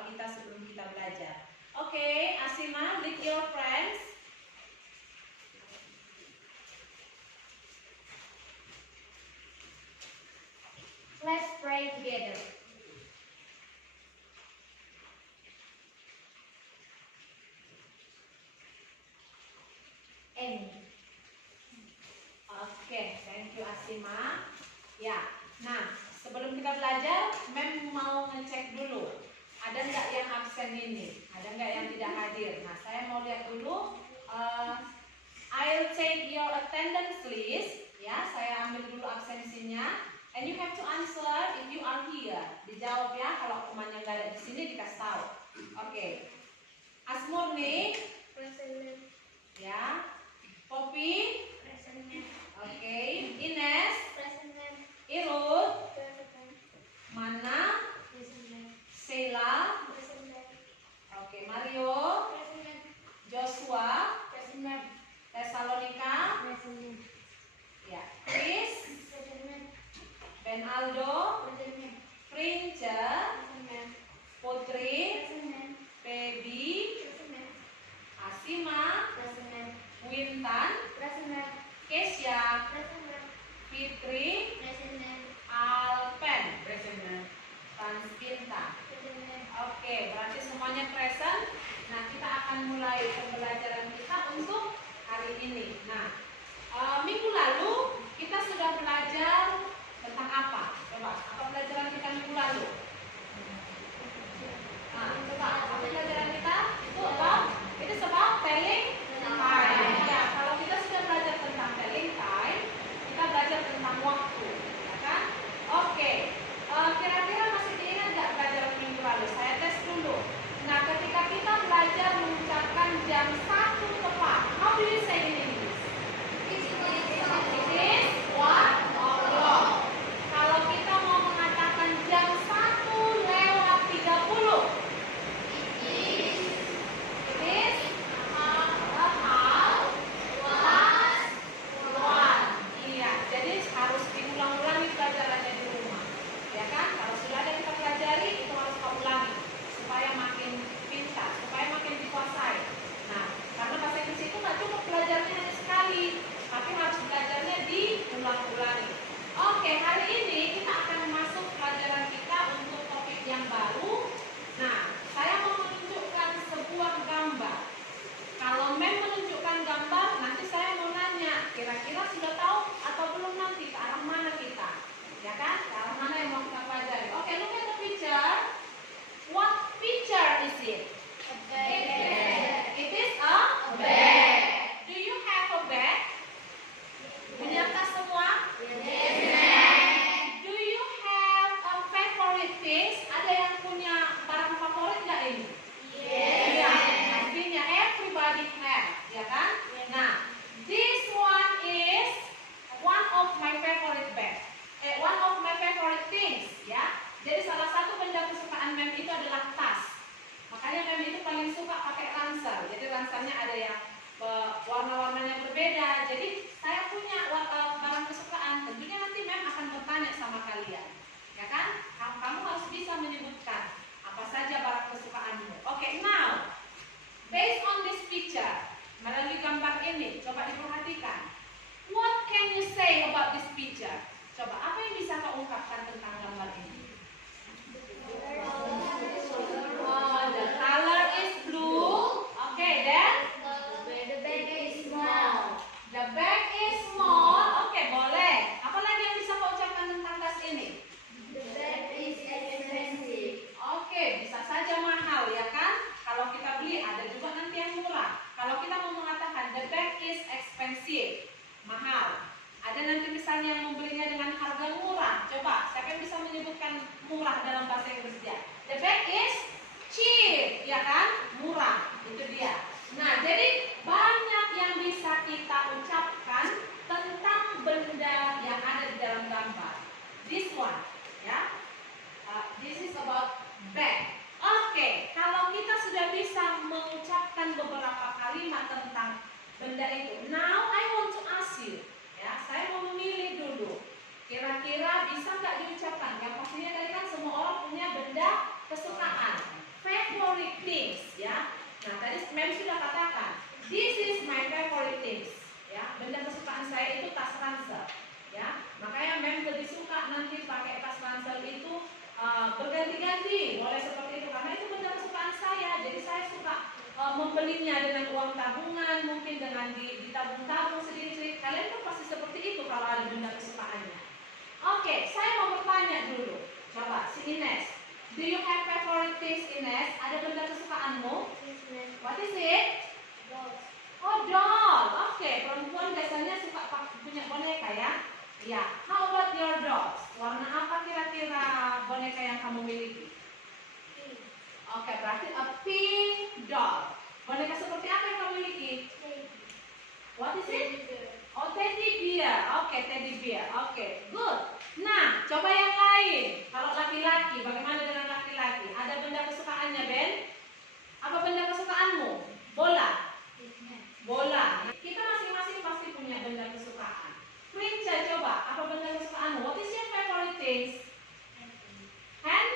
jadwal kita sebelum kita belajar. Oke, Asima, lead your friends. Let's pray together. Amen. Oke, thank you Asima. Ya, nah sebelum kita belajar, Mem mau ngecek dulu. Ada nggak yang absen ini? Ada nggak yang tidak hadir? Nah, saya mau lihat dulu. I'll take your attendance list. Ya, saya ambil dulu absensinya. And you have to answer if you are here. Dijawab ya, kalau temannya nggak ada di sini dikasih tahu. Oke. Asmurni. Present. Ya. Poppy. Present. Oke. Ines. Present. Irut. Present. Mana. Present. Sheila. Present. Oke. Mario. Present. Joshua. Present. Tesalonika. Present. Ya. Chris. Present. Ben Aldo. Present. Prince. Present. Putri. Present. Baby. Present. Asima. Present. Wintan. Present. Kesya. Present. Fitri. Present. Alpen. Tanspinta. Present. Oke, berarti semuanya present. Nah, kita akan mulai pembelajaran kita untuk hari ini. Nah, minggu lalu kita sudah belajar tentang apa? Coba, apa pelajaran kita minggu lalu? Nah, coba, apa pelajaran kita? Itu about, it is about telling time. Ya, kalau kita sudah belajar tentang telling time, kita belajar tentang waktu, ya kan? Oke, kira-kira masih diingat nggak pelajaran minggu lalu? Saya tes dulu. Nah, ketika kita belajar mengucapkan jam 1 tepat, how do you say in English? It is 1 o'clock. Kalau kita mau mengatakan jam 1 lewat 30, it is a half past 1. Iya, jadi harus diulang-ulangi pelajarannya di rumah, ya kan? Kalau sudah ada kita pelajari, itu harus kita ulangi supaya makin pintar, supaya makin dikuasai. Nah, karena bahasa Inggris itu nggak cukup belajarnya hanya sekali, tapi harus belajarnya diulang-ulangi. Oke, hari ini kita akan masuk pelajaran kita untuk topik yang baru. Nah, saya mau menunjukkan sebuah gambar. Kalau Mem menunjukkan gambar, nanti saya mau nanya, kira-kira sudah tahu atau belum nanti ke arah mana kita? Ya kan? Ke arah mana yang mau kita pelajari? Oke, look at the picture. What picture is it? A bag. It is a bag. Do you have a bag? Punya tas semua? Do you have a favorite things? Ada yang punya barang favorit nggak ini? Iya, pastinya everybody have, ya kan? Nah, this one is one of my favorite bag. One of my favorite things, ya. Jadi salah satu benda kesukaan Mem itu adalah tas. Makanya Mem itu paling suka pakai ransel. Jadi ranselnya ada yang warna-warnanya berbeda. Jadi saya punya barang kesukaan. Tentunya nanti Mem akan bertanya sama kalian, ya kan? Kamu harus bisa menyebutkan apa saja barang kesukaanmu. Oke, now based on this picture, melalui gambar ini, coba diperhatikan. What can you say about this picture? Coba, apa yang bisa kau ungkapkan tentang gambar ini? The color is blue. Okay, then The bag is small. the bag is small. Oke, boleh. Apa lagi yang bisa kau ucapkan tentang tas ini? The bag is expensive. Oke, bisa saja mahal, ya kan? Kalau kita beli ada juga nanti yang murah. Kalau kita mau mengatakan the bag is expensive, mahal. Ada nanti misalnya yang membelinya dengan harga murah. Coba, siapa yang bisa menyebutkan murah dalam bahasa Inggrisnya? The bag is cheap, ya kan? Murah, itu dia. Nah, jadi banyak yang bisa kita ucapkan tentang benda yang ada di dalam gambar. This one, ya. This is about bag. Oke, kalau kita sudah bisa mengucapkan beberapa kalimat tentang benda itu, now I want to ask you. Ya, saya mau memilih dulu. Kira-kira bisa nggak diucapkan? Yang pastinya tadi kan semua orang punya benda kesukaan. Nah, tadi Mem sudah katakan, this is my favorite things. Ya, benda kesukaan saya itu tas ransel. Ya, makanya Mem lebih suka nanti pakai tas ransel itu berganti-ganti, boleh seperti itu karena itu benda kesukaan saya. Jadi saya suka membelinya dengan uang tabungan, mungkin dengan ditabung-tabung sedikit-sedikit. Kalian pun pasti seperti itu kalau ada benda kesukaannya. Oke, saya mau bertanya dulu. Coba, si Ines. Do you have favorite things, Ines? Ada benda kesukaanmu? What is it? Oh, doll. Oke, perempuan biasanya suka punya boneka ya? Iya. How about your dolls? Warna apa kira-kira boneka yang kamu miliki? Oke, berarti a pink doll. Boneka seperti apa yang kamu miliki? What is it? Oh, teddy bear. Oke, teddy bear. Oke, good. Nah, coba yang lain. Kalau laki-laki, bagaimana dengan laki-laki? Ada benda kesukaannya, Ben? Apa benda kesukaanmu? Bola. Bola. Kita masing-masing pasti punya benda kesukaan. Prince, coba. Apa benda kesukaanmu? What is your favorite things? Hand?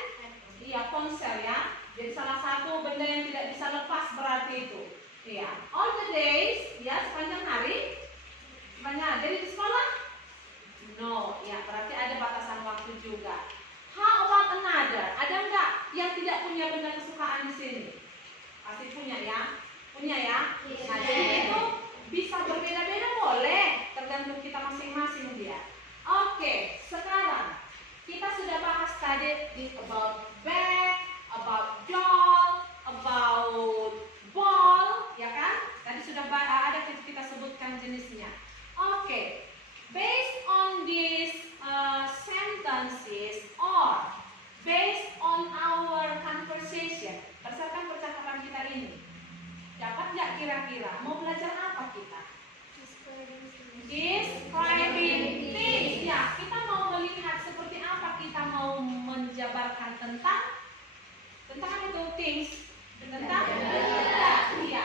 Iya, ponsel ya. Jadi salah satu benda yang tidak bisa lepas berarti itu. Iya. All the days, ya sepanjang hari. Sepanjang. Jadi di sekolah? No, ya berarti ada batasan waktu juga. How about another? Ada nggak yang tidak punya benda kesukaan di sini? Pasti punya ya. Punya ya. Nah, jadi itu bisa berbeda-beda boleh, tergantung kita masing-masing dia. Oke, sekarang kita sudah bahas tadi about bag, about doll, about ball, ya kan? Tadi sudah ada kita sebutkan jenisnya. Oke, based on these sentences or based on our conversation, berdasarkan percakapan kita ini, dapat nggak kira-kira mau belajar apa kita? Describing things. Ya, kita mau melihat seperti apa kita mau menjabarkan tentang apa itu things? Tentang benda. Iya.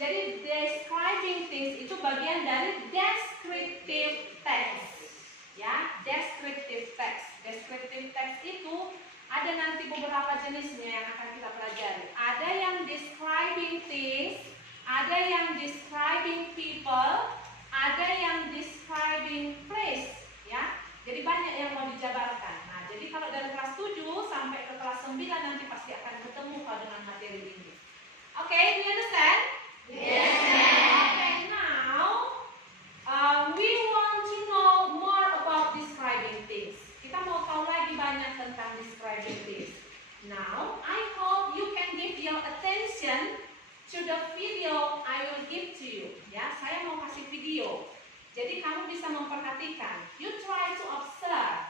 Jadi describing things itu bagian dari descriptive text. Ya, descriptive text. Descriptive text itu ada nanti beberapa jenisnya yang akan kita pelajari. Ada yang describing things, ada yang describing people, ada yang describing place, ya. Jadi banyak yang mau dijabarkan. Nah, jadi kalau dari kelas 7 sampai ke kelas 9 nanti pasti akan ketemu dengan materi ini. Oke, do you understand? Yes. Okay, now we want to know more about describing things. Kita mau tahu lagi banyak tentang describing things. Now, I hope you can give your attention to the video I will give to you. Ya, saya mau kasih video. Jadi kamu bisa memperhatikan. You try to observe.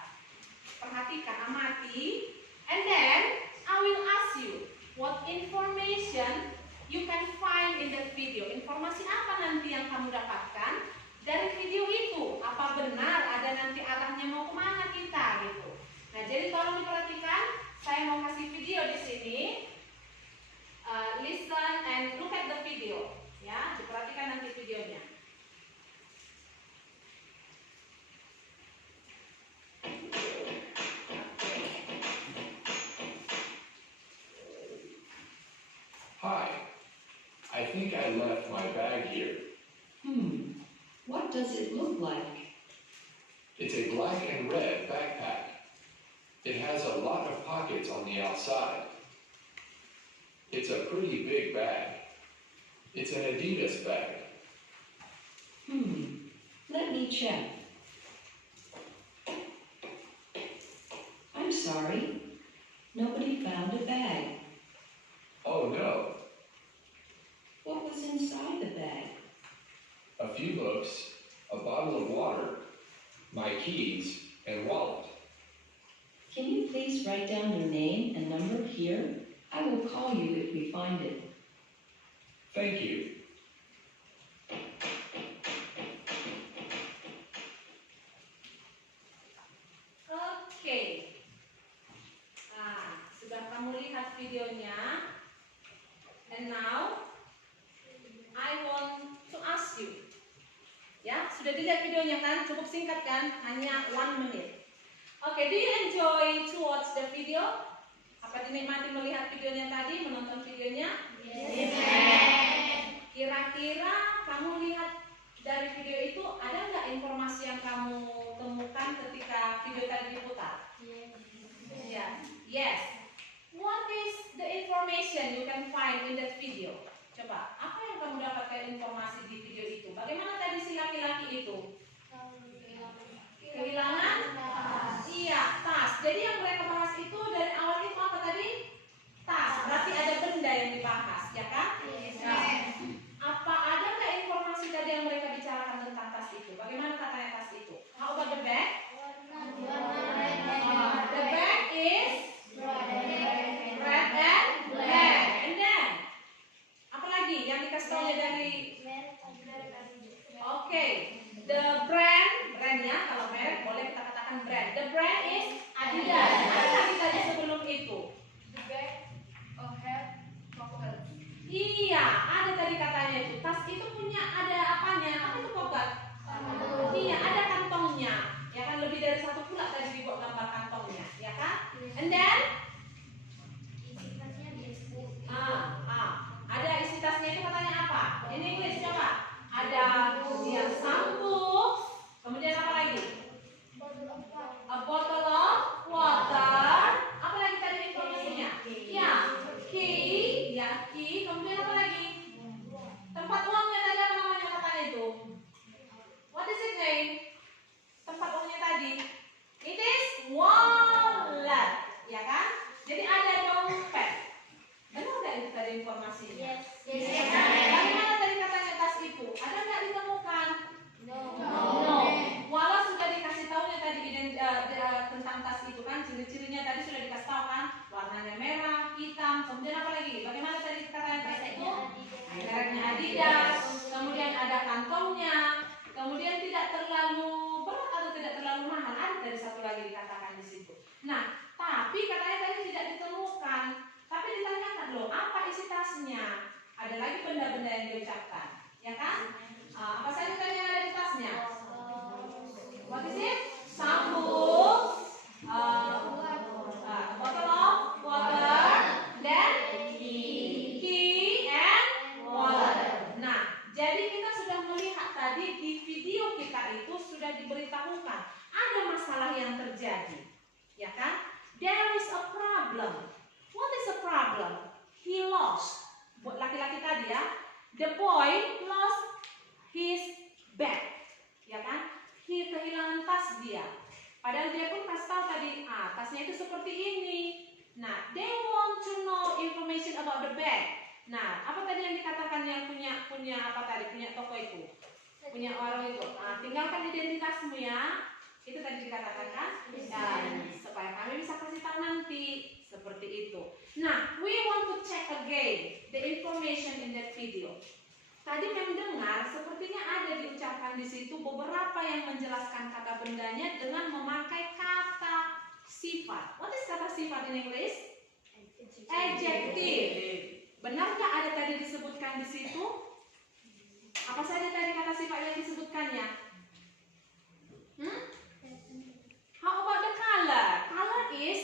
Perhatikan, amati. And then I will ask you what information you can find in that video. Informasi apa nanti yang kamu dapatkan dari video itu? Apa benar ada nanti arahnya mau kemana kita gitu. Nah, jadi tolong diperhatikan. Saya mau kasih video di sini. Listen and look at the video. Ya, diperhatikan nanti videonya. Hi, I think I left my bag here. What does it look like? It's a black and red backpack. It has a lot of pockets on the outside. It's a pretty big bag. It's an Adidas bag. Let me check. I'm sorry. Nobody found a bag. Oh no, What was inside the bag? a few books, a bottle of water, my keys, and wallet. Can you please write down your name and number here? I will call you if we find it. Thank you. Oke. Nah, sudah kamu lihat videonya. And now I want to ask you. Ya, sudah dilihat videonya kan? Cukup singkat kan? Hanya 1 menit. Oke, do you enjoy to watch the video? Apa dinikmati melihat videonya tadi, menonton videonya? Yes. Coba, apa yang kamu dapatkan informasi di video itu? Bagaimana tadi si laki-laki itu? Kehilangan? Iya, tas. Jadi yang mereka bahas itu dari awal itu apa tadi? Tas. Berarti ada benda yang dibahas, ya kan? Nah, apa ada nggak informasi tadi yang mereka bicarakan tentang tas itu? Bagaimana katanya tas itu? How about the bag? The bag is red and black. And then, apa lagi yang dikasih tahu dari? Oke, the brandnya kalau merek boleh kita katakan brand. The brand is Adidas. Ada lagi tadi sebelum itu? Iya, ada tadi katanya itu. Tas itu punya ada apanya? Apa itu pocket? Iya, ada kantongnya. Ya kan lebih dari satu pula tadi dibuat gambar kantongnya, ya kan? And then ada isi tasnya itu katanya apa? In English coba. Ada ya sampo, kemudian apa lagi? A bottle of water. Apa lagi tadi informasinya? Ya, key, kemudian apa lagi? Tempat uangnya tadi apa namanya katanya itu? What is it name? Tempat uangnya tadi? It is wallet, ya kan? Jadi ada dompet. Benar nggak itu tadi informasinya? Bagaimana tadi katanya tas itu? Ada nggak ditemukan? No. Walau sudah dikasih tahunya tadi tentang tas itu kan, ciri-cirinya tadi sudah dikasih tahu kan, warnanya merah, hitam, kemudian apa lagi? Bagaimana tadi katanya tas itu? Mereknya Adidas, kemudian ada kantongnya, kemudian tidak terlalu berat atau tidak terlalu mahal. Ada dari satu lagi dikatakan di situ. Nah, tapi katanya tadi tidak ditemukan. Tapi ditanyakan loh, apa isi tasnya? Ada lagi benda-benda yang diucapkan, ya kan? Apa saja tadi yang ada di tasnya? What is it? Sampo, bottle of water, then key and wallet. Nah, jadi kita sudah melihat tadi di video kita itu sudah diberitahukan ada masalah yang terjadi, ya kan? There is a problem. What is a problem? He lost. Buat laki-laki tadi ya, the boy lost his bag, ya kan? He kehilangan tas dia. Padahal dia pun kasih tahu tadi, tasnya itu seperti ini. Nah, they want to know information about the bag. Nah, apa tadi yang dikatakan yang punya apa tadi? Punya toko itu, punya orang itu. Tinggalkan identitasmu ya. Itu tadi dikatakan kan? Dan supaya kami bisa kasih tahu nanti seperti itu. Nah, we want to check again the information in that video. Tadi mendengar sepertinya ada diucapkan di situ beberapa yang menjelaskan kata bendanya dengan memakai kata sifat. What is kata sifat in English? Adjective. Benarkah ada tadi disebutkan di situ? Apa saja tadi kata sifat yang disebutkannya? How about the color? Color is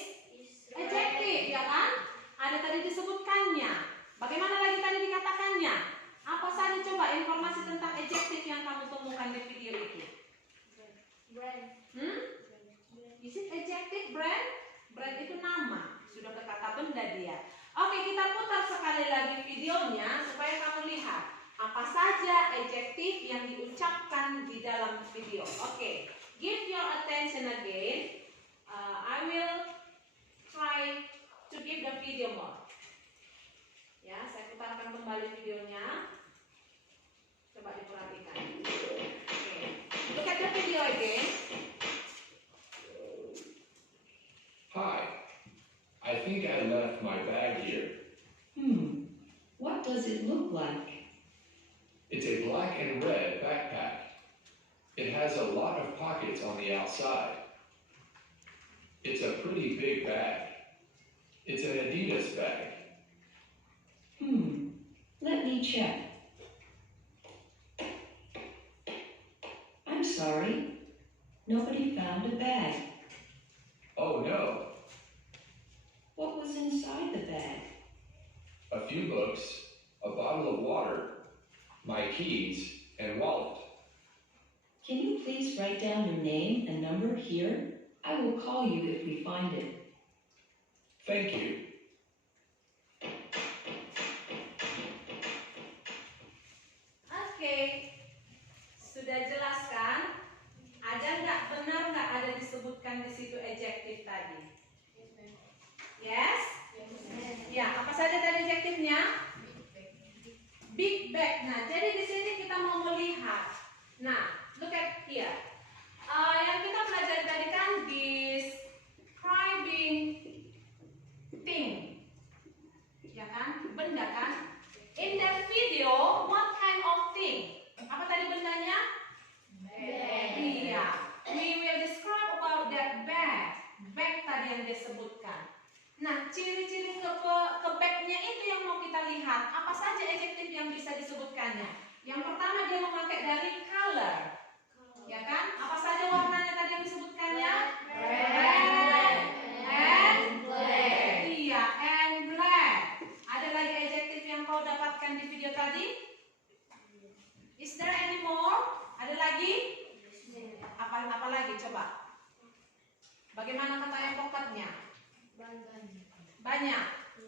adjective, ya kan? Ada tadi disebutkannya. Bagaimana lagi tadi dikatakannya? Apa saja coba informasi tentang adjective yang kamu temukan di video itu? Is it adjective brand? Brand itu nama, sudah ke kata benda dia. Oke, kita putar sekali lagi videonya supaya kamu lihat apa saja adjective yang diucapkan di dalam video. Oke, give your attention again. I will try to give the video more. Ya, saya putarkan kembali videonya. Coba diperhatikan. Okay. Look at the video again. Hi. I think I left my bag here. What does it look like? It's a black and red backpack. It has a lot of pockets on the outside. It's a pretty big bag. It's an Adidas bag. Let me check. I'm sorry. Nobody found a bag. Oh no, What was inside the bag? a few books, a bottle of water, my keys, and wallet. Can you please write down your name and number here? I will call you if we find it. Thank you. Nah, look at here. Yang kita pelajari tadi kan describing thing, ya kan, benda kan. In that video, what kind of thing? Apa tadi bendanya? Iya. We will describe about that bag. Bag tadi yang disebutkan. Nah, ciri-ciri ke bagnya itu yang mau kita lihat. Apa saja adjektif yang bisa disebutkannya? Yang pertama dia memakai dari color, ya kan? Apa saja warnanya tadi yang disebutkannya? Red and black. Iya, and black. Ada lagi adjektif yang kau dapatkan di video tadi? Is there any more? Ada lagi? Apa lagi coba? Bagaimana kata yang pocketnya? Banyak.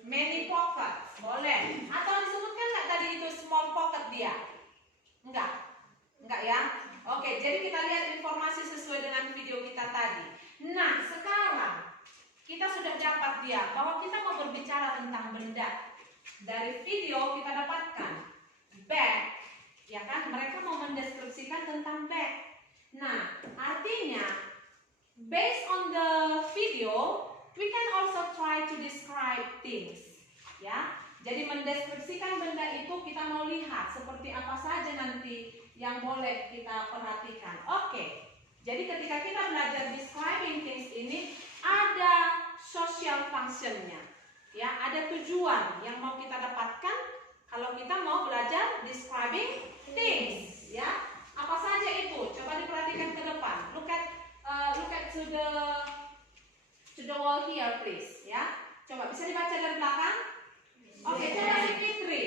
Many pockets. Boleh. Atau disebutkan nggak tadi itu small pocket dia? Enggak. Enggak ya? Oke, jadi kita lihat informasi sesuai dengan video kita tadi. Nah, sekarang kita sudah dapat dia bahwa kita mau berbicara tentang benda. Dari video kita dapatkan bag, ya kan? Mereka mau mendeskripsikan tentang bag. Nah, artinya based on the video, we can also try to describe things, ya. Jadi mendeskripsikan benda itu kita mau lihat seperti apa saja nanti yang boleh kita perhatikan. Oke. Jadi ketika kita belajar describing things ini ada social functionnya, ya. Ada tujuan yang mau kita dapatkan kalau kita mau belajar describing things, ya. Apa saja itu? Coba diperhatikan ke depan. Look at to the wall here, please. Ya, coba bisa dibaca dari belakang. Oke, coba Fitri.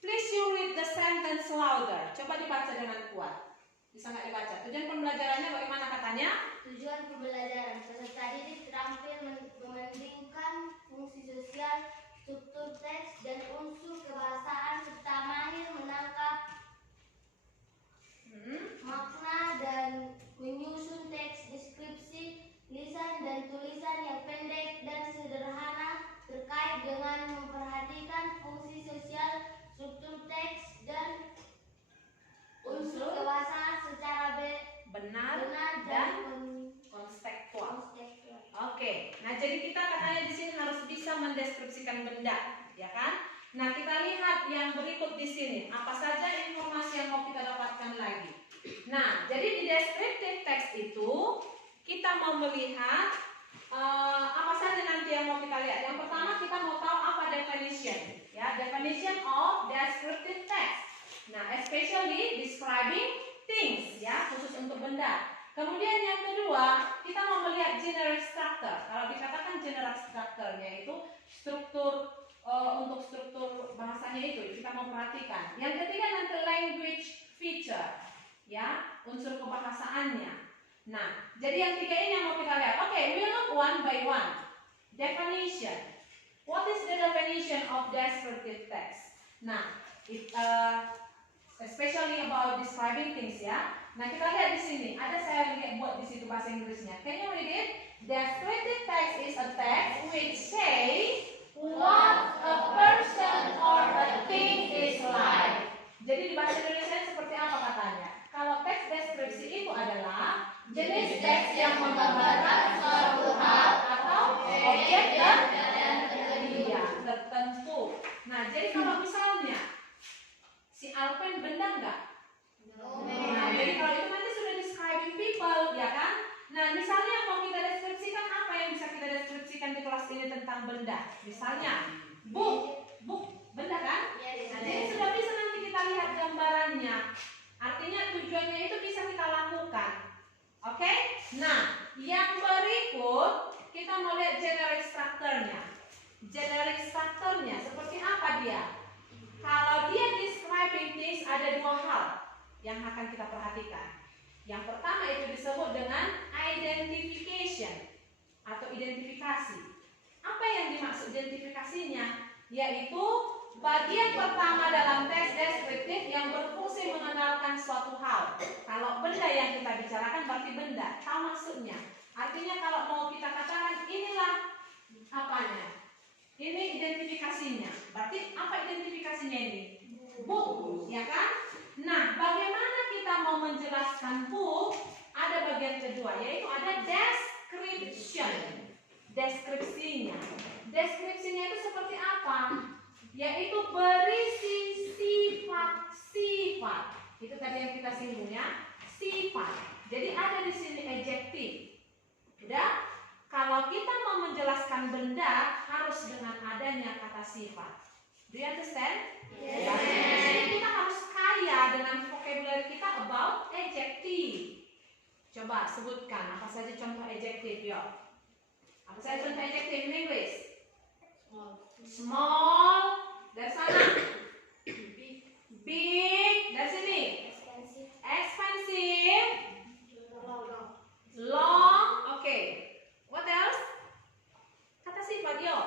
Please you read the sentence louder. Coba dibaca dengan kuat. Bisa nggak dibaca? Tujuan pembelajarannya bagaimana katanya? Tujuan pembelajaran peserta didik terampil membandingkan fungsi sosial, struktur teks, dan unsur kebahasaan serta mahir menangkap makna dan menyusun teks deskripsi, lisan dan tulisan yang pendek dan sederhana terkait dengan memperhatikan fungsi sosial, struktur teks, dan unsur kebahasaan secara benar dan kontekstual. Oke, nah jadi kita katanya di sini harus bisa mendeskripsikan benda, ya kan? Nah kita lihat yang berikut di sini, apa saja informasi yang mau kita dapatkan lagi. Nah, jadi di descriptive text itu kita mau melihat apa saja nanti yang mau kita lihat. Yang pertama kita mau tahu apa definition, ya, definition of descriptive text. Nah, especially describing things, ya, khusus untuk benda. Kemudian yang kedua, kita mau melihat generic structure. Kalau dikatakan generic structure-nya itu struktur untuk struktur bahasanya itu kita mau perhatikan. Yang ketiga nanti language feature, ya, unsur kebahasaannya. Nah, jadi yang tiga ini yang mau kita lihat. Oke, we look one by one. Definition. What is the definition of descriptive text? Nah, especially about describing things, ya. Nah, kita lihat di sini. Ada saya lihat buat di situ bahasa Inggrisnya. Can you read it? Descriptive text is a text which say what a person or a thing is like. Jadi di bahasa Indonesia seperti apa katanya? Kalau teks deskripsi itu adalah jenis teks yang menggambarkan suatu hal atau objek tertentu. Nah, jadi kalau misalnya si Alpen benda enggak? Nah, jadi kalau itu nanti sudah describing people, ya kan? Nah, misalnya yang mau kita deskripsikan apa yang bisa kita deskripsikan di kelas ini tentang benda? Misalnya, book, benda kan? Nah, jadi sudah bisa nanti kita lihat gambarannya. Artinya tujuannya itu bisa kita lakukan. Oke? Nah, yang berikut kita mau lihat generic structure-nya. Generic structure-nya seperti apa dia? Kalau dia describing things ada dua hal yang akan kita perhatikan. Yang pertama itu disebut dengan identification atau identifikasi. Apa yang dimaksud identifikasinya? Yaitu bagian pertama dalam teks deskriptif yang berfungsi mengenalkan suatu hal. Kalau benda yang kita bicarakan berarti benda, tahu maksudnya. Artinya kalau mau kita katakan inilah apanya? Ini identifikasinya. Berarti apa identifikasinya ini? Book, ya kan? Nah, bagaimana kita mau menjelaskan book, ada bagian kedua, yaitu ada description. Deskripsinya. Deskripsinya itu seperti apa? Yaitu berisi sifat-sifat. Itu tadi yang kita singgung ya, sifat. Jadi ada di sini adjective. Udah? Kalau kita mau menjelaskan benda harus dengan adanya kata sifat. Do you understand? Yes. Jadi kita harus kaya dengan vocabulary kita about adjective. Coba sebutkan apa saja contoh adjective, yuk. Apa saja contoh adjective in English? Small, dari sana. Big, dari sini. Expensive. Long, oke. What else? Kata sifat, yuk.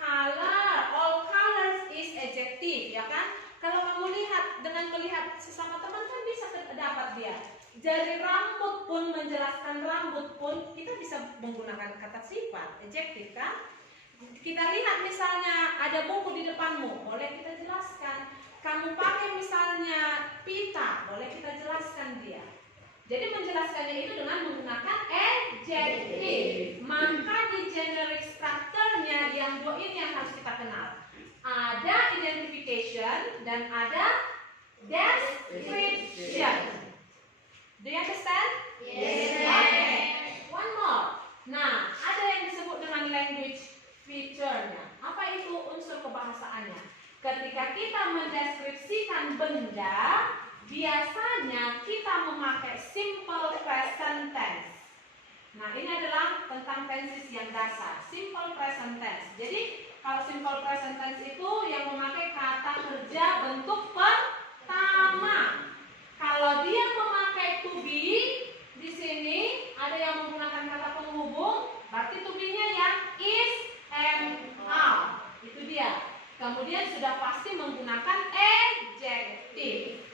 Color, all colors is adjective, ya kan? Kalau kamu lihat dengan melihat sesama teman kan bisa terdapat dia. Dari rambut pun, menjelaskan rambut pun kita bisa menggunakan kata sifat, adjective kan? Kita lihat misalnya ada buku di depanmu, boleh kita jelaskan. Kamu pakai misalnya pita, boleh kita jelaskan dia. Jadi menjelaskannya itu dengan menggunakan adjective. Maka di generic structure-nya yang dua ini yang harus kita kenal. Ada identification dan ada description. Do you understand? Yes. Okay. One more. Nah, ada yang disebut dengan language feature-nya. Apa itu unsur kebahasaannya? Ketika kita mendeskripsikan benda, biasanya kita memakai simple present tense. Nah, ini adalah tentang tenses yang dasar, simple present tense. Jadi, kalau simple present tense itu yang memakai kata kerja bentuk pertama. Kalau dia memakai to be, di sini ada yang menggunakan kata penghubung, berarti to be-nya yang is and are. Itu dia. Kemudian sudah pasti menggunakan adjective.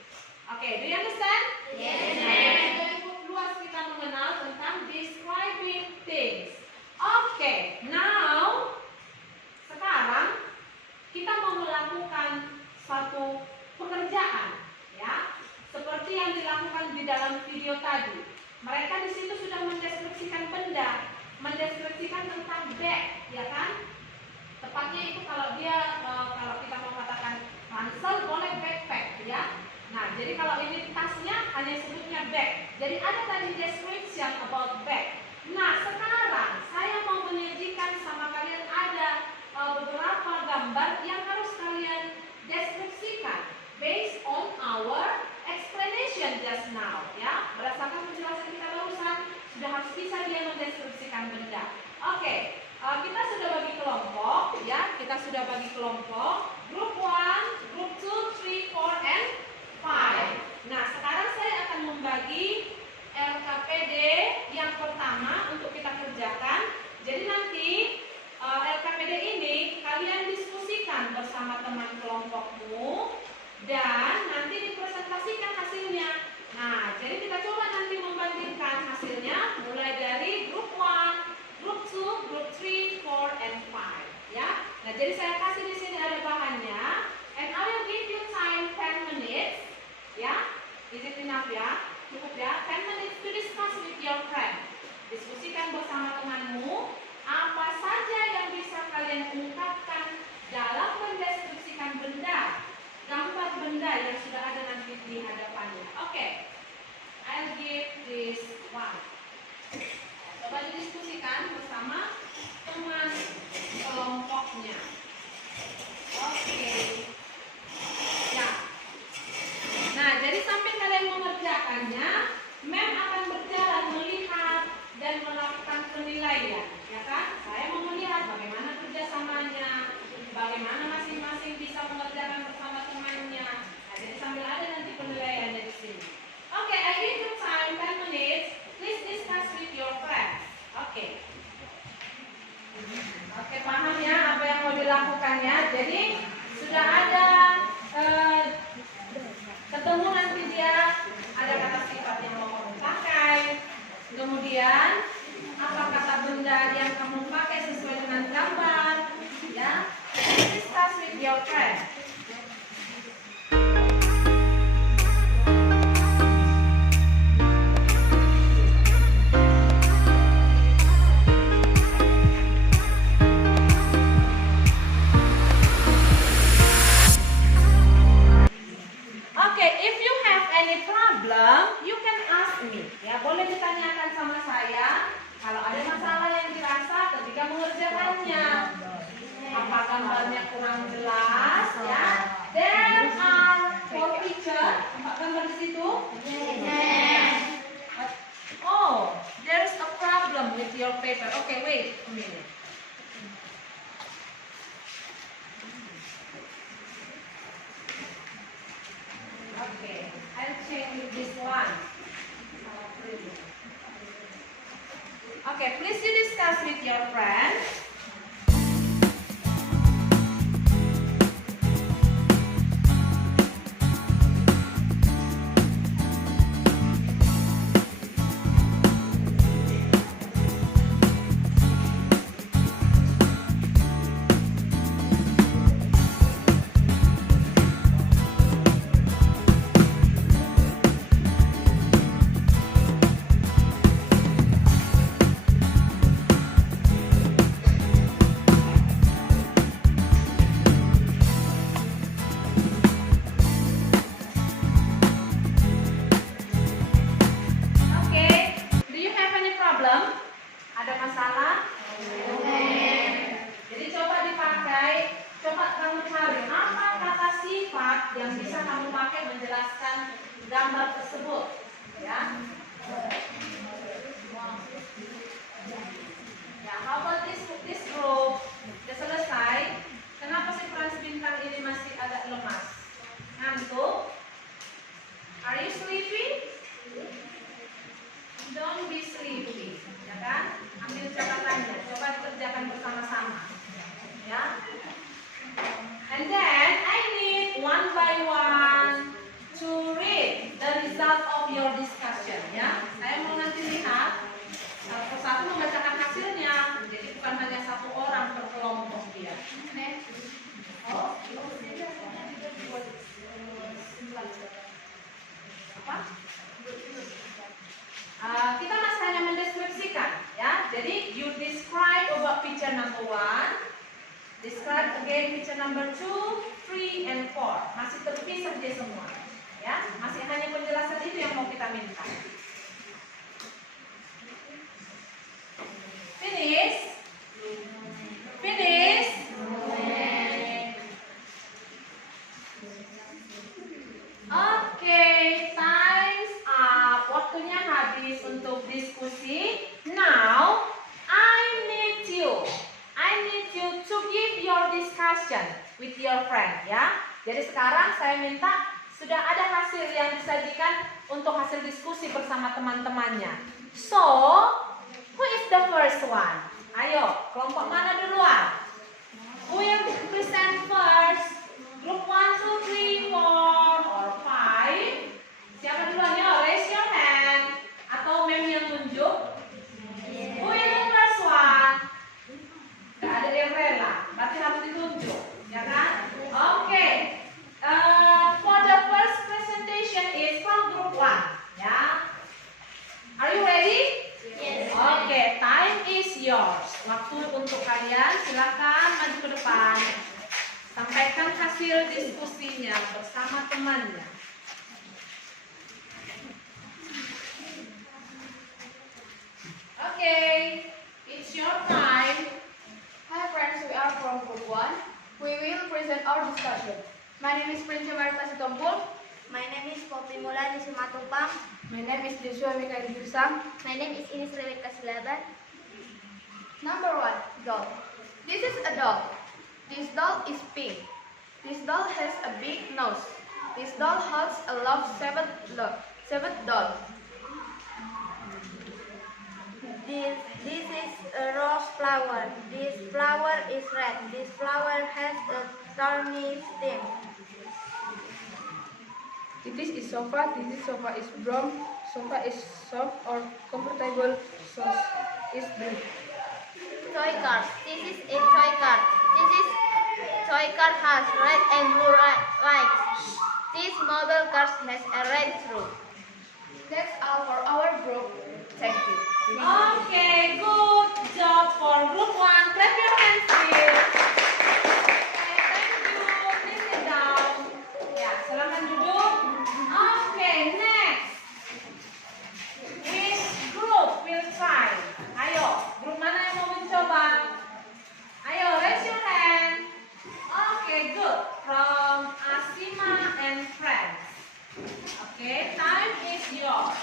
Oke, do you understand? Yes. Sudah cukup luas kita mengenal tentang describing things. Oke, now sekarang kita mau melakukan satu pekerjaan, ya, seperti yang dilakukan di dalam video tadi. Mereka di situ sudah mendeskripsikan benda, mendeskripsikan tentang bag, ya kan? Tepatnya itu kalau dia kalau kita mau katakan ransel boleh backpack, ya. Nah, jadi kalau ini tasnya hanya sebutnya bag. Jadi ada tadi description about bag. Nah, sekarang saya mau menyajikan sama kalian ada beberapa gambar yang harus kalian deskripsikan based on our explanation just now, ya. Berdasarkan penjelasan kita barusan, sudah harus bisa dia mendeskripsikan benda. Oke, kita sudah bagi kelompok, ya. Kita sudah bagi kelompok. Group 1, group 2, 3, 4, and 5. Nah, sekarang saya akan membagi LKPD yang pertama untuk kita kerjakan. Jadi nanti LKPD ini kalian diskusikan bersama teman kelompokmu dan nanti dipresentasikan hasilnya. Nah, jadi kita coba nanti membandingkan hasilnya mulai dari group 1, group 2, group 3, 4, and 5, ya. Nah, jadi saya kasih di sini ada bahannya, and I will give you time 10 minutes. Ya, is it enough ya? Cukup ya? 10 minutes to discuss with your friend. Diskusikan bersama temanmu apa saja yang bisa kalian ungkapkan dalam mendeskripsikan benda, gambar benda yang sudah ada nanti di hadapannya. Oke, I'll give this one. Coba didiskusikan bersama teman kelompoknya. Oke. Ya. Nah, jadi sampai kalian mengerjakannya, Mem akan berjalan melihat dan melakukan penilaian, ya kan? Saya mau melihat bagaimana kerjasamanya, bagaimana masing-masing bisa mengerjakan bersama temannya. Nah, jadi sambil ada nanti penilaian dari sini. Oke, I give you time 10 minutes. Please discuss with your friends. Oke. Oke, paham ya apa yang mau dilakukannya? Jadi sudah ada ketemu nanti dia ada kata sifat yang mau kamu pakai, kemudian apa kata benda yang kamu pakai sesuai dengan gambar, ya. Discuss with your friend. change with this one. Okay, please you discuss with your friends. Okay, do you have any problem? Ada masalah? Jadi coba dipakai, coba kamu cari apa kata sifat yang bisa kamu pakai menjelaskan gambar tersebut, ya. Ya, how about this group? Sudah selesai. Kenapa si Frans bintang ini masih agak lemas? Ngantuk? Are you sleepy? Don't be sleepy, ya kan? Ambil catatannya, coba dikerjakan bersama-sama, ya. And then I need one by one to read the result of your discussion, ya. Saya mau nanti lihat satu persatu membacakan hasilnya, jadi bukan hanya satu orang per kelompok dia. Oh, apa? Kita masih hanya mendeskripsikan, ya. Jadi you describe about picture number 1, describe again picture number 2, 3, and 4. Masih terpisah dia semua, ya. Masih hanya penjelasan itu yang mau kita minta. Finish. Finish. Okay, time's up. Waktunya habis untuk diskusi. Now, I need you to give your discussion with your friend, ya. Jadi sekarang saya minta sudah ada hasil yang disajikan untuk hasil diskusi bersama teman-temannya. So, who is the first one? Ayo, kelompok mana duluan? Who will present first? Group 1, 2, 3, 4, or 5? Siapa duluan? Yo, raise your hand. Atau mem yang tunjuk? Who is the first one? Gak ada yang rela, berarti harus ditunjuk, ya kan? Okay. For the first presentation is from group 1, ya. Are you ready? Yes. Okay, time is yours. Waktu untuk kalian, silakan maju ke depan. Sampaikan hasil diskusinya bersama temannya. Okay, it's your time. Hi friends, we are from Group 1. We will present our discussion. My name is Prince Marta Sitompul. My name is Poppy Mulani Simatupang. My name is Joshua Mikael Girsang. My name is Ines Rebecca Silaban. Number 1, doll. This is a doll. This doll is pink. This doll has a big nose. This doll holds a love seventh doll. This is a rose flower. This flower is red. This flower has a thorny stem. This is sofa. This sofa is brown. Sofa is soft or comfortable. Sofa is blue. Toy car. This is a toy car. This is toy car has red and blue lights. This model car has a red roof. That's all for our group. Thank you. Okay, good job for group 1. Clap your hands, please. Okay, thank you. Please sit down. Ya, silakan duduk. Okay, next. Which group will try? Ayo, grup mana yang mau mencoba? Ayo, raise your hand. Okay, good. From Asima and friends. Okay, time is yours.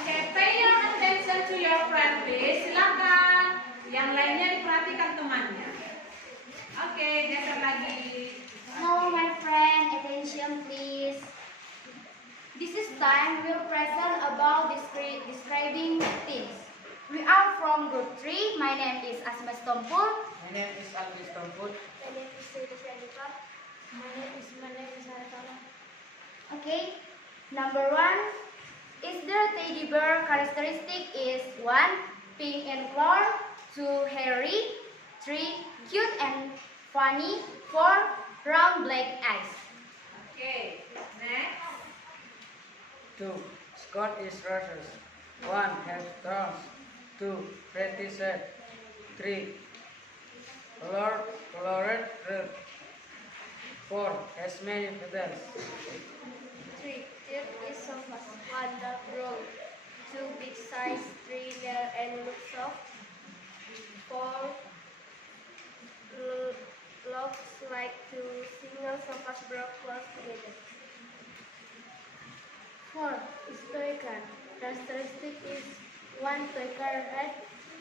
Okay, pay your attention to your friend, please. Silakan. Yang lainnya diperhatikan temannya. Okay, geser lagi. Now, my friend, attention. time we'll present about describing things. We are from group 3. My name is Asma Stompul. My name is Agnes Tomput. My name is Sri Desyanita. My name is Saratala. Okay. Number 1 is the teddy bear characteristic is 1. Pink and color. 2. Hairy. 3. Cute and funny. 4. Round black eyes. Okay, next. 2. Scott is roses. 1. Has thorns. 2. Pretty shirt. 3. Colored red. 4. Has many feathers. 3. There is sofa. 1. Dark brown. 2. Big size. 3. Narrow and look soft. 4. Looks like 2 single sofas brought close together. 4. Toy car. Characteristic is 1. Toy car head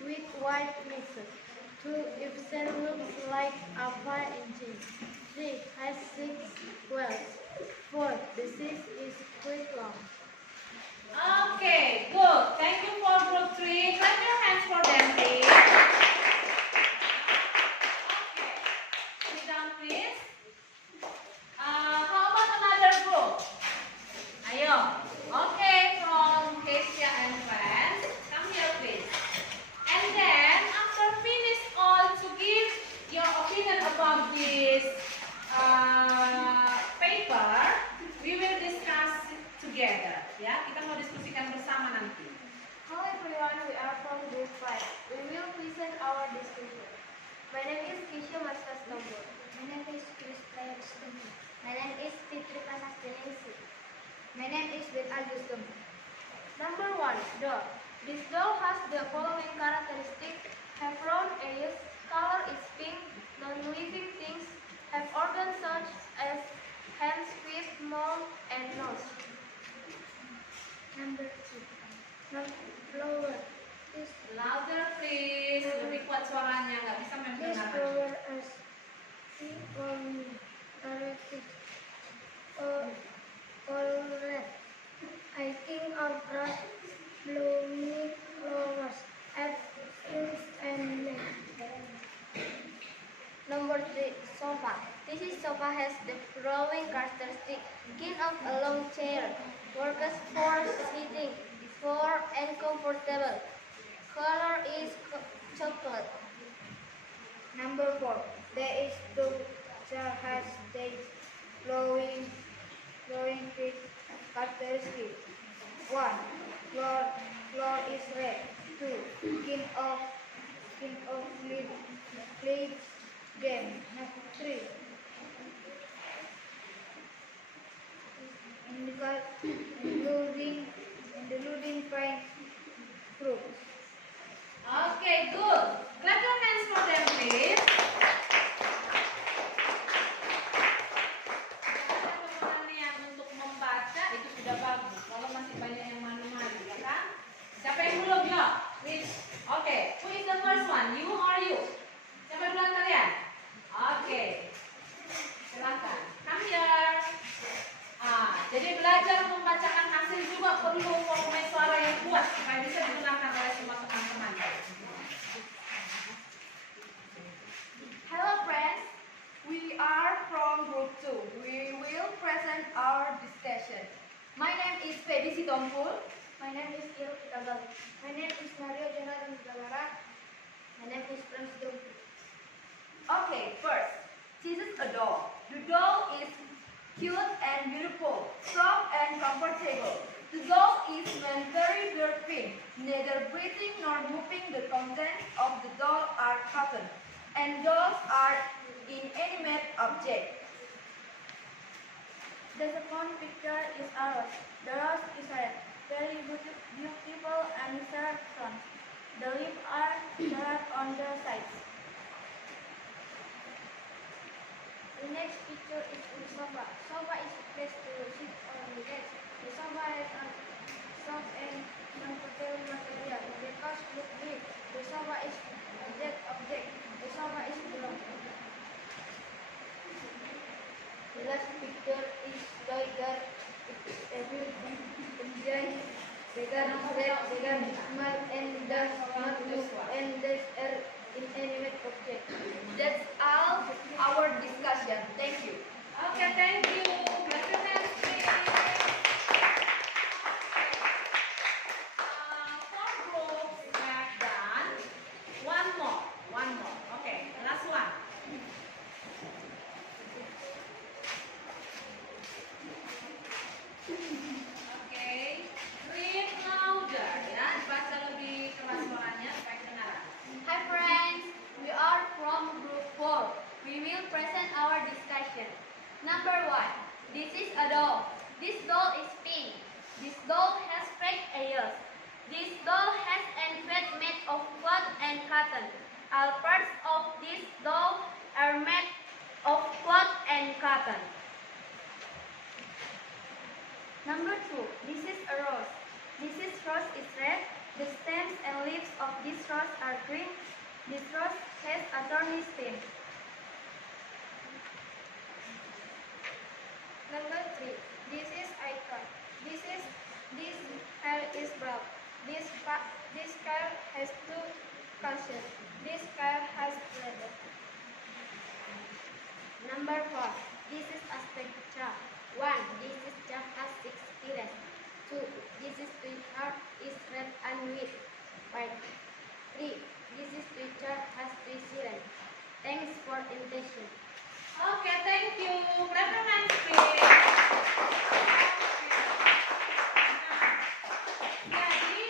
with white mixes. 2. Epson looks like a fire engine. 3. Has 6 wheels. 4. The seat is quite long. Okay, good. Thank you for group 3. Clap your hands for them, please. Okay, sit down, please. How about another group? Ayo. Okay, from Kesia and friends, come here, please. And then, after finish all to give your opinion about this paper, we will discuss together. Ya, kita mau diskusikan bersama nanti. Hello everyone, we are from group 5. We will present our discussion. My name is Kisha Maskas Tombol. My name is Chris Payaston. My name is Fitri Prasastiningsi. My name is Ben Agustum. Number 1, doll. This doll has the following characteristics: have round ears, color is pink, non-living things, have organs such as hands, feet, mouth, and nose. Number 2, flower. This Louder, please. Lebih kuat suaranya, nggak bisa mendengar. flower is directed all red. I think of bright blooming flowers at fruits and leaves. Number 3, sofa. This is sofa has the following characteristic: kind of a long chair, works for sitting, for and comfortable. Color is chocolate. Number 4, there is two chair has the flowing feet characteristic. 1. Floor is red. 2. Skin of lead game. 3. Including fine fruits. Okay, good. Clap your hands for them, please. Teman-teman yang untuk membaca itu sudah bagus. Kalau masih banyak yang malu-malu, ya kan? Siapa yang belum ya? Please. Okay, who is the first one? You or you? Siapa yang duluan kalian? Okay. Silakan. Come here. Jadi belajar membacakan hasil juga perlu volume suara yang kuat supaya bisa digunakan oleh semua teman-teman. Hello friends, we are from group 2. We will present our discussion. My name is Fedi Sitompul. My name is Kiro Kitagal. My name is Mario Jonathan Galara. My name is Frans Dumpu. Okay, first, this is a doll. The doll is cute and beautiful, soft and comfortable. The doll is very thin, neither breathing nor moving. The contents of the doll are cotton, and dolls are inanimate objects. The second picture is a rose. The rose is red, very beautiful and sharp front. The leaves are sharp on the sides. The next picture is a sofa. Sofa is a place to sit or relax. The sofa has a soft and comfortable material. The couch looks big. The sofa is a dead object. The sofa is brown. The last picture is toy car. everything enjoy vegan bread, vegan milk, and does not use and does inanimate object. That's all our discussion. Thank you. Okay, thank you. Clap your hands, please. Four groups have done. One more. Okay, last one. Okay, read louder ya. Baca lebih keras suaranya supaya kedengaran. Hi friends, we are from group 4. We will present our discussion. Number 1. This is a doll. This doll is pink. This doll has fake ears. This doll has an head made of cloth and cotton. All parts of this doll are made of cloth and cotton. Number 2. This is a rose. This rose is red. The stems and leaves of this rose are green. This rose has a thorny stem. Number 3. This is icon. This hair is brown. This hair has 2 cushions. This hair has leather. Number 4. This is a spectra. 1. This is jar has 6 pillars. 2. This is Twitter is red and white. 3. This is Twitter has 3 sirens. Thanks for invitation. Okay, thank you. Clap your hands, please. Jadi,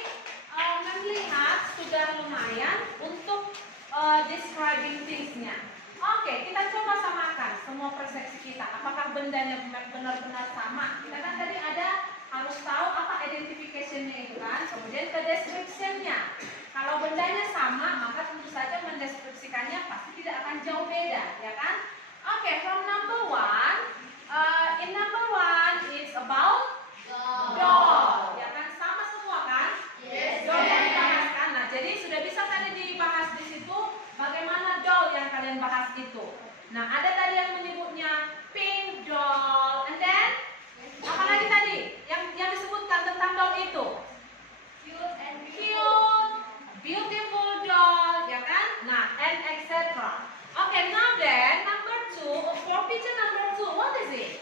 melihat sudah lumayan untuk describing things-nya. Oke, kita coba samakan semua persepsi kita. Apakah bendanya benar-benar sama? Kita kan tadi ada harus tahu apa identification-nya itu kan, kemudian ke description-nya. Kalau bendanya sama, maka tentu saja mendeskripsikannya pasti tidak akan jauh beda, ya kan? Oke, from number 1, in number 1 is about doll, ya kan? Sama semua kan? Yes. Doll yang dibahas kan? Nah, jadi sudah bisa tadi dibahas di situ bagaimana doll yang kalian bahas itu. Nah, ada tadi yang menyebutnya pink doll, and then apa lagi tadi yang disebutkan tentang doll itu? Cute, beautiful doll, ya kan? Nah, and etc. Okay, now then, number 2, for picture number 2, what is it?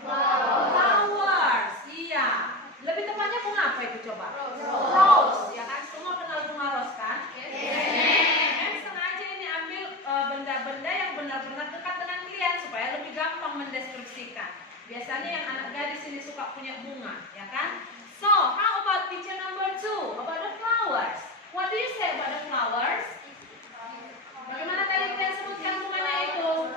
Flowers. Iya. Lebih tepatnya bunga apa itu coba? Rose. Ya kan? Semua kenal bunga rose kan? Dan sengaja ini ambil benda-benda yang benar-benar dekat dengan kalian supaya lebih gampang mendeskripsikan. Biasanya yang anak gadis ini suka punya bunga, ya kan? So, how about picture number 2? About the flowers. What do you say about the flowers? Bagaimana tadi kalian sebutkan bunganya itu?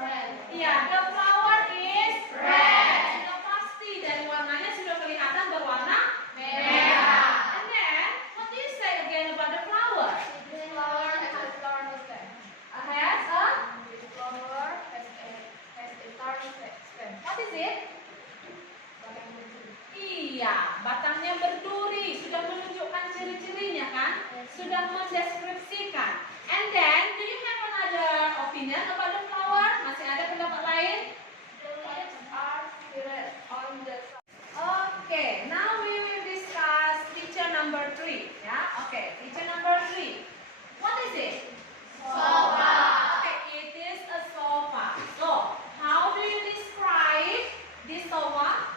Iya, the flower is red. Sudah pasti dari warnanya sudah kelihatan berwarna merah. And then, what do you say again about the flower? Flower has a thorny stem. Has a? Flower has a thorny stem. What is it? Iya, batangnya berduri. Sudah menunjukkan ciri-cirinya kan? Sudah mendeskripsikan. And then, do you have another opinion about the flower? Masih ada pendapat lain? The leaves are silhouetted on the side. Okay, now we will discuss picture number 3. Yeah, okay, picture number 3. What is it? Sofa. Okay, it is a sofa. So, how do you describe this sofa?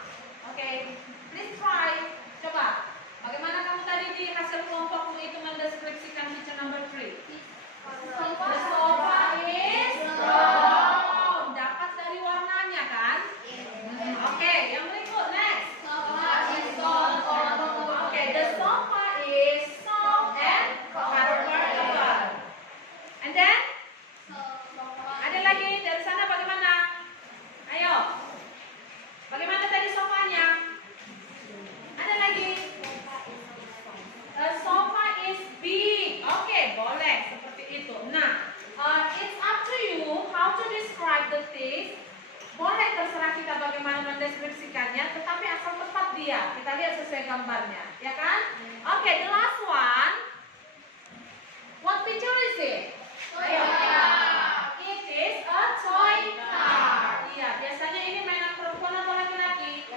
Okay, please try. Coba, bagaimana kamu tadi di hasil kelompokmu itu mendeskripsikan picture number 3? The sofa is brown. Dapat dari warnanya kan? Oke, yang berikut next. Okay, the sofa is soft and comfortable. And then, ada lagi dari sana bagaimana? Ayo. Bagaimana tadi sofanya? Ada lagi? The sofa is big. Oke, boleh seperti itu. Nah, it's up to you how to describe the things. Boleh terserah kita bagaimana mendeskripsikannya, tetapi asal tepat dia. Kita lihat sesuai gambarnya, ya kan? Oke, the last one. What picture is it? Ayo. It is a toy car. Iya, biasanya ini mainan perempuan atau laki-laki?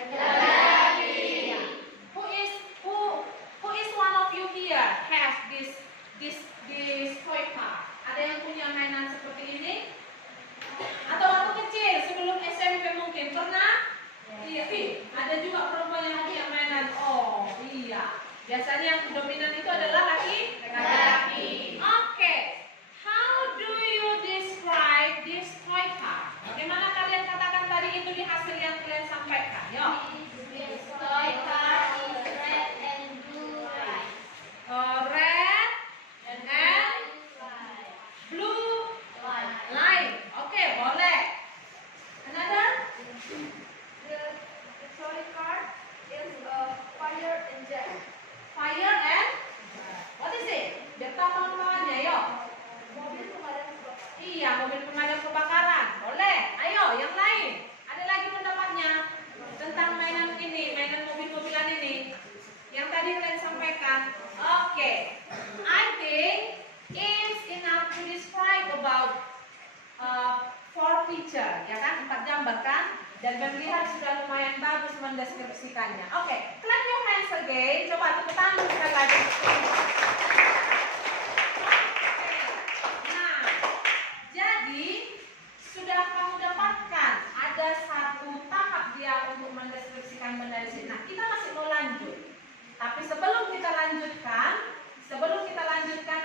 picture, ya kan? 4 gambar kan? Dan terlihat sudah lumayan bagus mendeskripsikannya. Oke, clap your hands again. Coba tepuk tangan sekali lagi. Nah, jadi sudah kamu dapatkan ada satu tahap dia untuk mendeskripsikan benda di sini. Nah, kita masih mau lanjut. Tapi sebelum kita lanjutkan,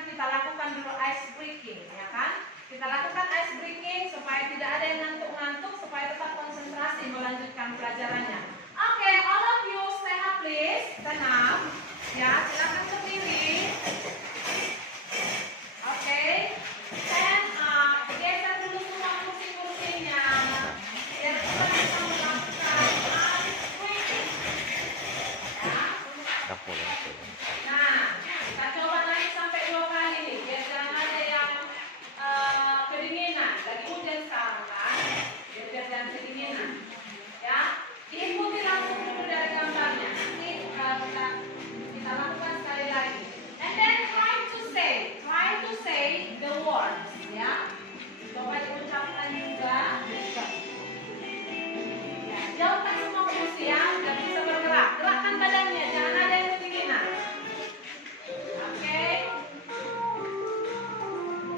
kita lakukan dulu ice breaking, ya kan? Kita lakukan ice breaking supaya tidak ada yang ngantuk-ngantuk, supaya tetap konsentrasi melanjutkan pelajarannya. Oke, all of you stand up please, stand up. Ya, silakan berdiri. Oke, stand up. Geser dulu semua kursi-kursinya. Biar kita bisa melakukan ice breaking. Ya. Nah, kita coba naik sampai 2 kali nih, biar jangan ada yang kedinginan. Lagi hujan sekarang kan, biar jangan kedinginan. Ya, diikuti langsung dulu dari gambarnya. Nanti kita lakukan sekali lagi. And then try to say the words. Ya, coba diucapkan juga. Ya, jauhkan semua kursi ya, dan bisa bergerak. Gerakkan badannya, jangan ada yang kedinginan. Oke.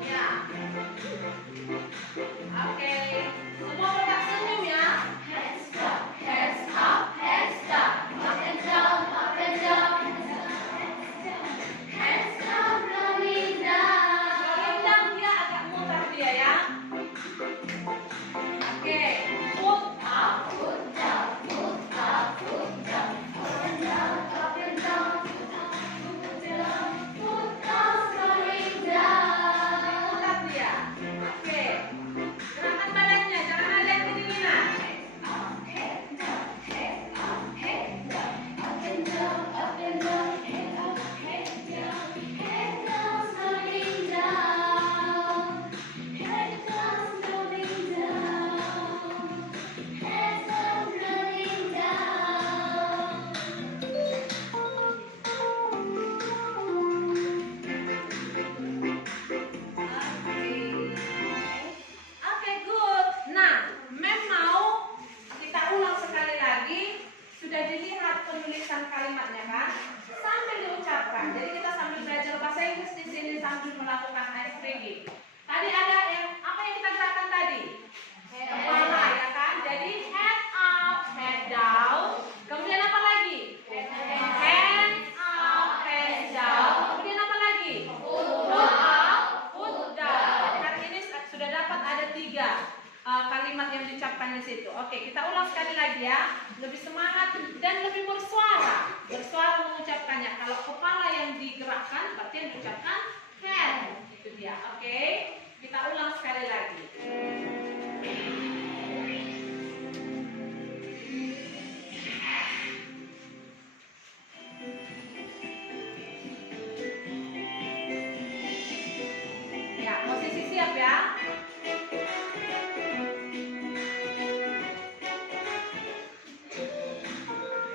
Ya. Oke. Semua tetap senyum ya. Hands up, hands up, hands up. Up and down, up and down. Hands up, rolling down. Rolling down dia agak mutar dia ya. Oke. Foot up, foot down, foot up, foot down. Up and down, up and down. Foot up, rolling down. Mutar dia. Oke. Gerakan badannya, jangan ada yang kedinginan. Up and down, head up, head down. Up and down, up and down. Head up, head down. Head down, rolling down. Head down, rolling down. Head down, rolling down. Oke, good. Nah, Mem mau kita ulang sekali lagi. Sudah dilihat penulisan kalimatnya kan? Sambil diucapkan. Jadi kita sambil belajar bahasa Inggris di sini sambil melakukan ice breaking. Tadi ada yang apa yang kita gerakan tadi? Kepala ya kan? Jadi head up, head down. Kemudian apa lagi? Hand up, hand down. Kemudian apa lagi? Foot up, foot down. Jadi hari ini sudah dapat ada 3 kalimat yang diucapkan di situ. Oke, kita ulang sekali lagi ya. Lebih semangat dan lebih bersuara. Bersuara mengucapkannya. Kalau kepala yang digerakkan, berarti yang diucapkan hand. Itu dia. Oke, kita ulang sekali lagi. Ya, posisi siap ya.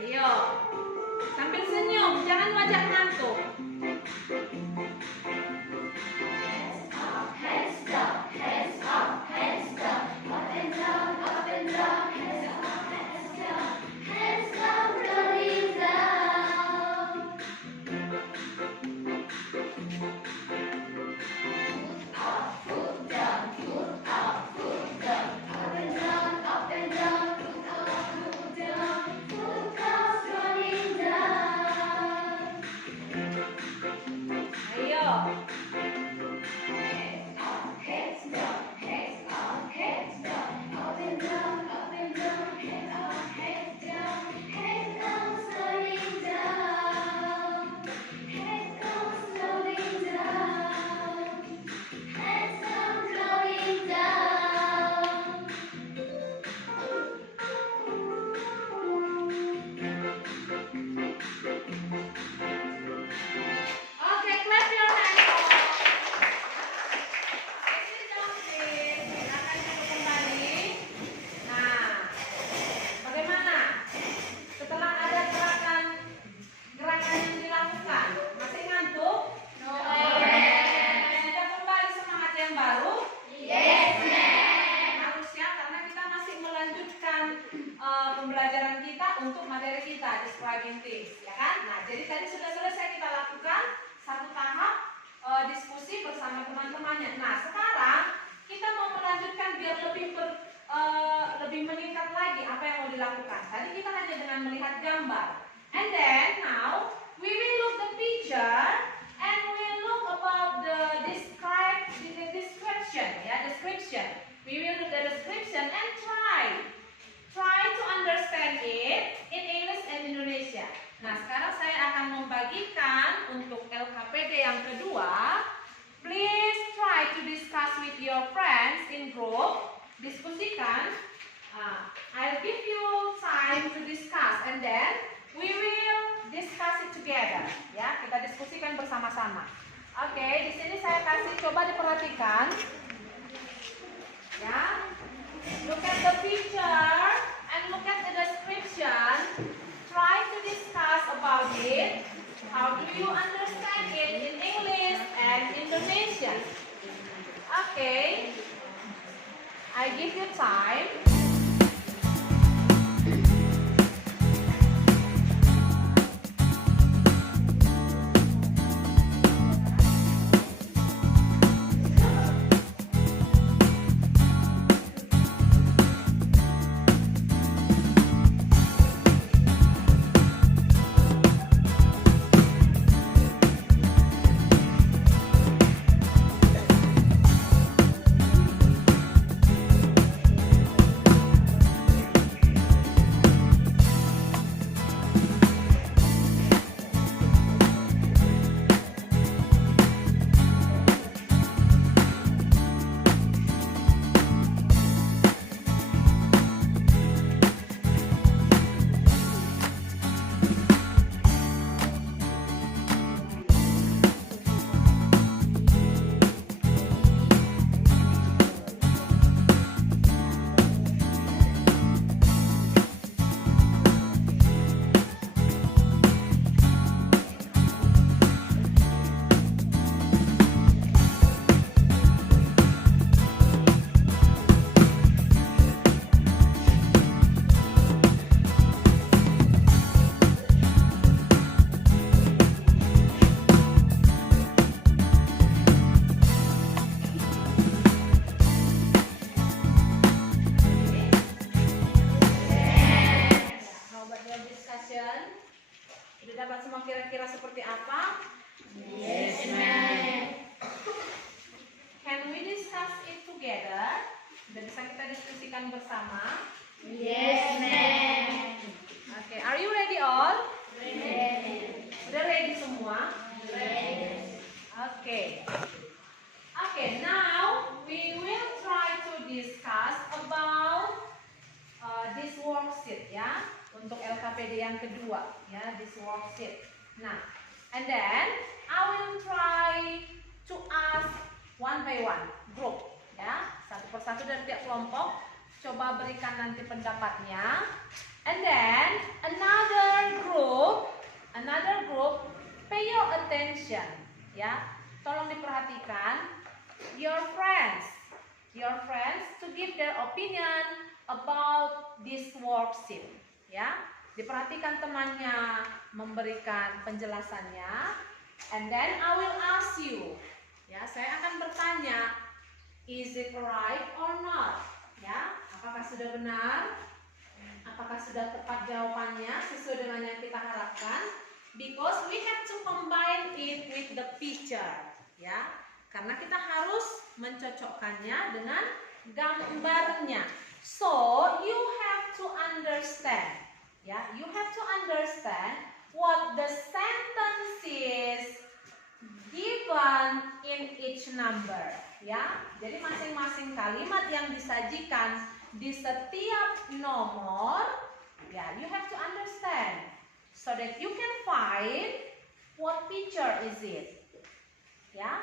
Ayo, sambil senyum, jangan wajah ngantuk. Hands up, hands down, hands up, hands combining things, ya kan? Nah, jadi tadi sudah selesai kita lakukan satu tahap diskusi bersama teman-temannya. Nah, sekarang kita mau melanjutkan biar lebih meningkat lagi apa yang mau dilakukan. Tadi kita hanya dengan melihat gambar. And then now we will look the picture and we will look about the description, ya, description. We will look the description and try to understand it in English and Indonesia. Nah, sekarang saya akan membagikan untuk LKPD yang kedua. Please try to discuss with your friends in group. Diskusikan. I'll give you time to discuss and then we will discuss it together. Ya, kita diskusikan bersama-sama. Oke, di sini saya kasih, coba diperhatikan. Ya, look at the picture and look at the description. Try to discuss about it. How do you understand it in English and Indonesian? Okay, I give you time. Dapat semua kira-kira seperti apa? Yes, ma'am. Can we discuss it together? Sudah bisa kita diskusikan bersama? Yes, ma'am. Okay, are you ready all? Ready. Udah ready semua? Ready. Okay. Okay, now we will try to discuss about this worksheet, ya. Untuk LKPD yang kedua, ya, this worksheet. Nah, and then I will try to ask one by one group, ya, satu persatu dari tiap kelompok. Coba berikan nanti pendapatnya. And then another group, pay your attention, ya. Tolong diperhatikan your friends to give their opinion about this worksheet. Ya, diperhatikan temannya memberikan penjelasannya, and then I will ask you. Ya, saya akan bertanya, is it right or not? Ya, apakah sudah benar? Apakah sudah tepat jawabannya sesuai dengan yang kita harapkan? Because we have to combine it with the picture. Ya, karena kita harus mencocokkannya dengan gambarnya. So you have to understand, ya, you have to understand what the sentences given in each number, ya. Jadi masing-masing kalimat yang disajikan di setiap nomor, ya, you have to understand so that you can find what picture is it, ya,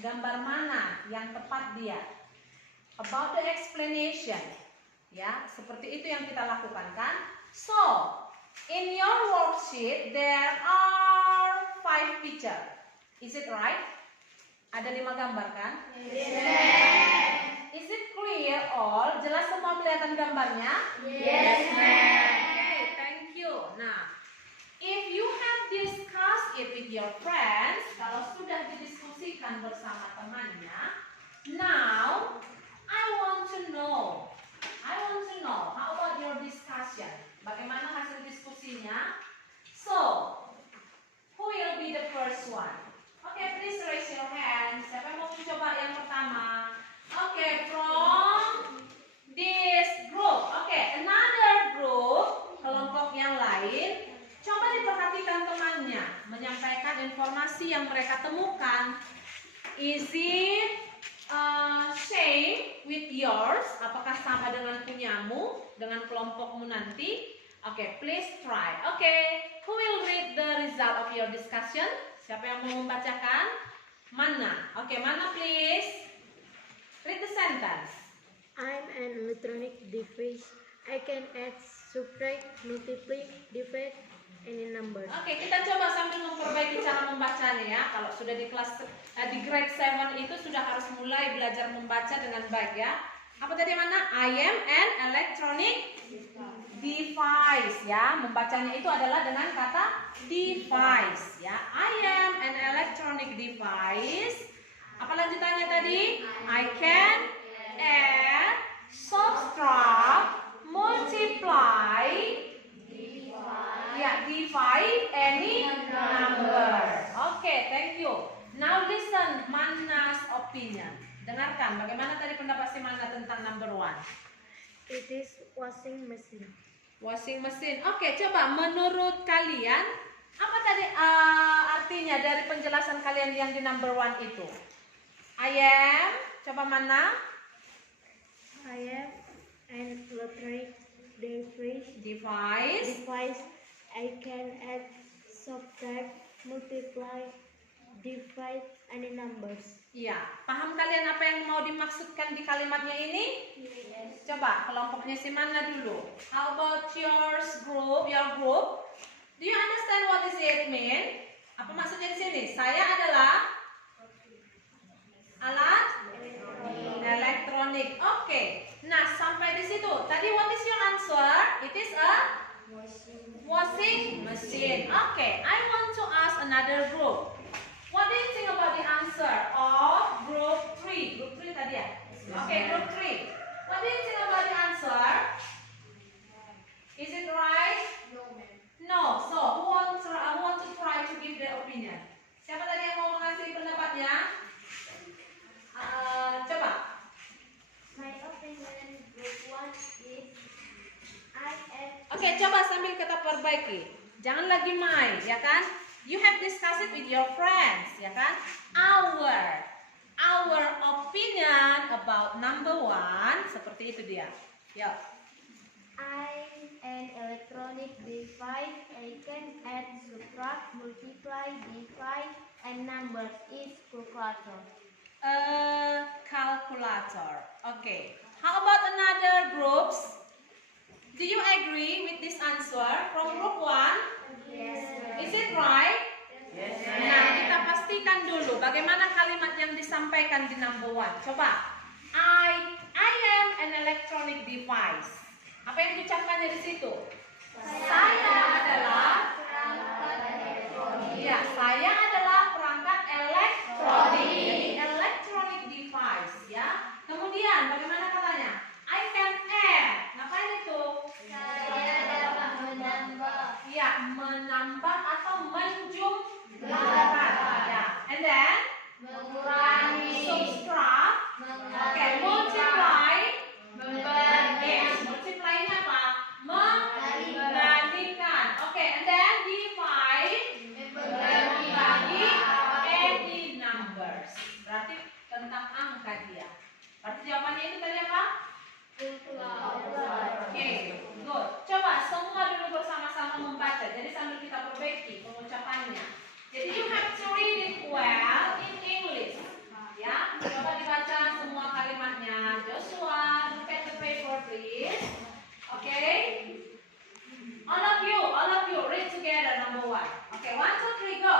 gambar mana yang tepat dia. About the explanation, ya, seperti itu yang kita lakukan, kan? So, in your worksheet there are 5 picture. Is it right? Ada 5 gambar, kan? Yes. Is it clear all? Jelas semua kelihatan gambarnya? Yes, ma'am. Okay, thank you. Nah, If you have discussed it with your friends, kalau sudah didiskusikan bersama temannya, now I want to know. How about your discussion? Bagaimana hasil diskusinya? So, who will be the first one? Okay, please raise your hand. Siapa yang mau mencoba yang pertama? Okay, from this group. Okay, another group, kelompok yang lain. Coba diperhatikan temannya, menyampaikan informasi yang mereka temukan. Is it same with yours? Apakah sama dengan punyamu, dengan kelompokmu nanti? Okay, please try. Okay, who will read the result of your discussion? Siapa yang mau membacakan? Mana? Okay, Mana please. Read the sentence. I'm an electronic device. I can add, subtract, multiply, divide any number. Oke, kita coba sambil memperbaiki cara membacanya ya. Kalau sudah di kelas di grade 7 itu sudah harus mulai belajar membaca dengan baik ya. Apa tadi Mana? I am an electronic device ya. Membacanya itu adalah dengan kata device ya. I am an electronic device. Apa lanjutannya tadi? I can add, subtract, multiply, ya, divide any number. Okay, thank you. Now listen Mana's opinion. Dengarkan bagaimana tadi pendapat si Mana tentang number 1. It is washing machine. Washing machine. Oke, coba menurut kalian apa tadi artinya dari penjelasan kalian yang di number 1 itu? I am, coba Mana? I am an electronic device. Device. I can add, subtract, multiply, divide any numbers. Iya, paham kalian apa yang mau dimaksudkan di kalimatnya ini? Yes. Coba kelompoknya si Mana dulu. How about your group? Do you understand what does it mean? Apa maksudnya di sini? Saya adalah alat elektronik. Oke. Nah, sampai di situ. Tadi what is your answer? It is a washing machine. Okay, I want to ask another group. What do you think about the answer of group 3? Group 3 tadi ya? Okay, group 3. What do you think about the answer? Is it right? No. So, who want to try to give their opinion? Siapa tadi yang mau mengasih pendapatnya? Coba. My opinion, group 1 is I am. Oke, coba sambil kita perbaiki. Jangan lagi main, ya kan? You have discussed it with your friends, ya kan? Our opinion about number 1 seperti itu dia. Yo. I'm an electronic device. I can add, subtract, multiply, divide, and numbers is calculator. Calculator. Okay. How about another groups? Do you agree with this answer from group 1? Yes. Is it right? Yes. Nah, kita pastikan dulu bagaimana kalimat yang disampaikan di number 1. Coba. I am an electronic device. Apa yang diucapkannya di situ? Saya adalah ya, saya adalah perangkat elektronik. Jadi electronic device ya. Kemudian bagaimana katanya? I can add. Ngapain itu? Saya dapat menambah. Ya, menambah atau menjumlahkan. Ya. And then Mengurangi. subtract. Oke, multiply. Yes, multiply-nya apa? Membandingkan. Oke, and then divide. Membagi any numbers. Berarti tentang angka dia. Berarti jawabannya itu tadi apa? Oke, good. Coba semua dulu bersama-sama membaca. Jadi sambil kita perbaiki pengucapannya. Jadi you have to read it well in English. Ya, coba dibaca semua kalimatnya. Joshua, look at the paper please. Okay? All of you read together number 1. Okay, 1, 2, 3, go.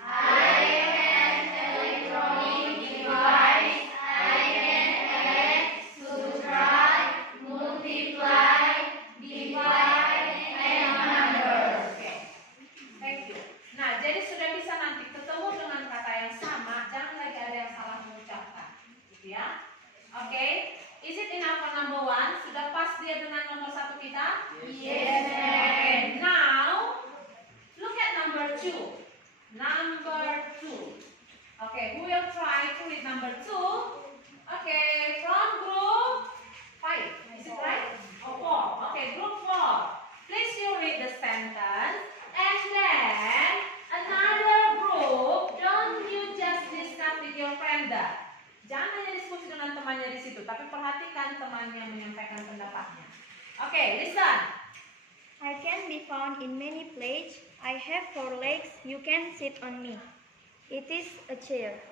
I am electronic device. I can add, subtract, multiply, divide, and numbers. Okay. number 1? Sudah pas dia dengan nomor 1 kita? Yes, Okay, now look at number 2. Number 2. Okay, who will try to read number 2? Okay, from group 5. Is it right? Oh, 4. Okay, group 4. Please you read the sentence. And then another group, don't you just discuss with your friend. Jangan hanya diskusi dengan temannya di situ, tapi perhatikan temannya menyampaikan pendapatnya. Okay, listen. I can be found in many places. I have 4 legs. You can sit on me. It is a chair.